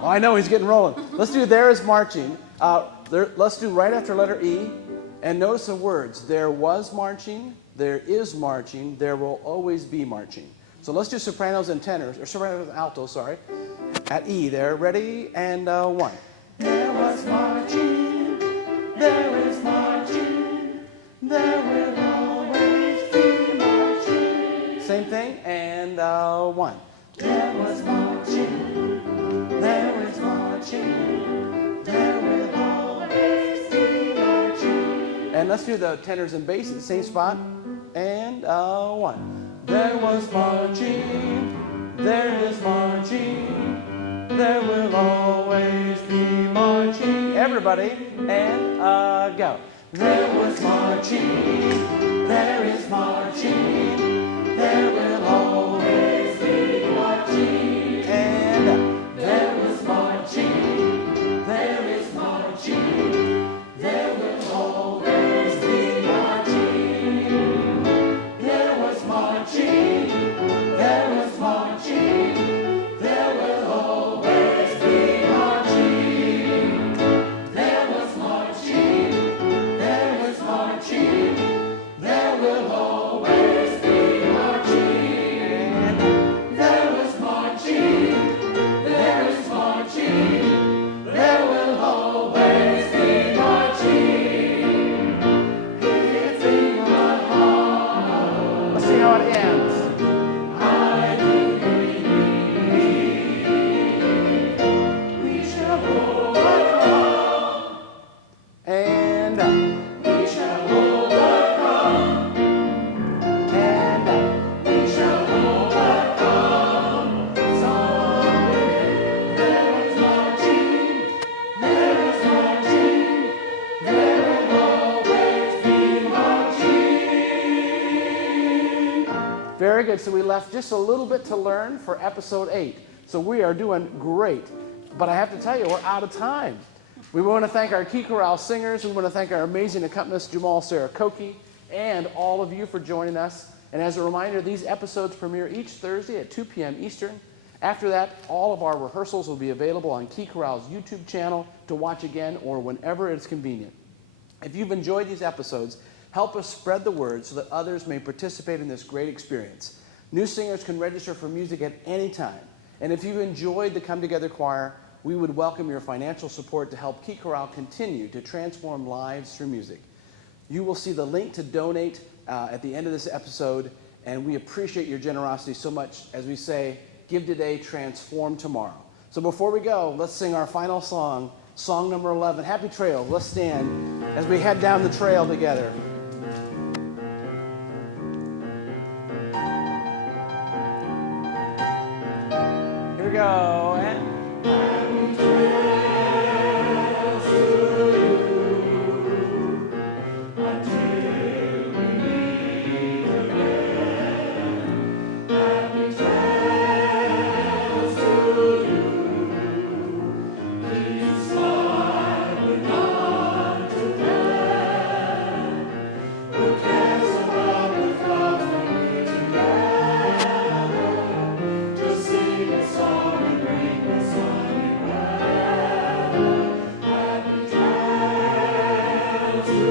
I know he's getting rolling. Let's do There Is Marching. Let's do right after letter E. And notice the words. There was marching, there is marching, there will always be marching. So let's do sopranos and tenors, or sopranos and altos, sorry. At E there. Ready? And 1. There was marching, there is marching, there will always be marching. Same thing. And 1. There was marching. There is marching, there will always be marching. And let's do the tenors and basses, same spot. And 1. There was marching, there is marching, there will always be marching. Everybody, and go. There was marching, there is marching, there will always be marching. And there was marching, there is marching, there will always be marching. There was marching, there was marching, there will always be marching. There was marching, there was marching, there will Very good. So we left just a little bit to learn for episode 8. So we are doing great. But I have to tell you, we're out of time. We want to thank our Key Chorale singers. We want to thank our amazing accompanist, Jamal Sarakoki, and all of you for joining us. And as a reminder, these episodes premiere each Thursday at 2 p.m. Eastern. After that, all of our rehearsals will be available on Key Chorale's YouTube channel to watch again or whenever it's convenient. If you've enjoyed these episodes, help us spread the word so that others may participate in this great experience. New singers can register for music at any time. And if you've enjoyed the Come Together Choir, we would welcome your financial support to help Key Chorale continue to transform lives through music. You will see the link to donate at the end of this episode, and we appreciate your generosity so much. As we say, give today, transform tomorrow. So before we go, let's sing our final song, song number 11, Happy Trail. Let's stand as we head down the trail together. Here we go. And Happy trails to you until we meet again. Happy trails to you. Please smiling on today. Who cares about the clouds when we're together? Just sing a song and bring the sunny weather. Happy trails to you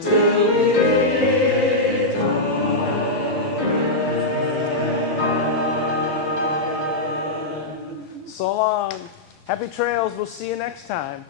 till we meet again. so long. Happy trails. We'll see you next time.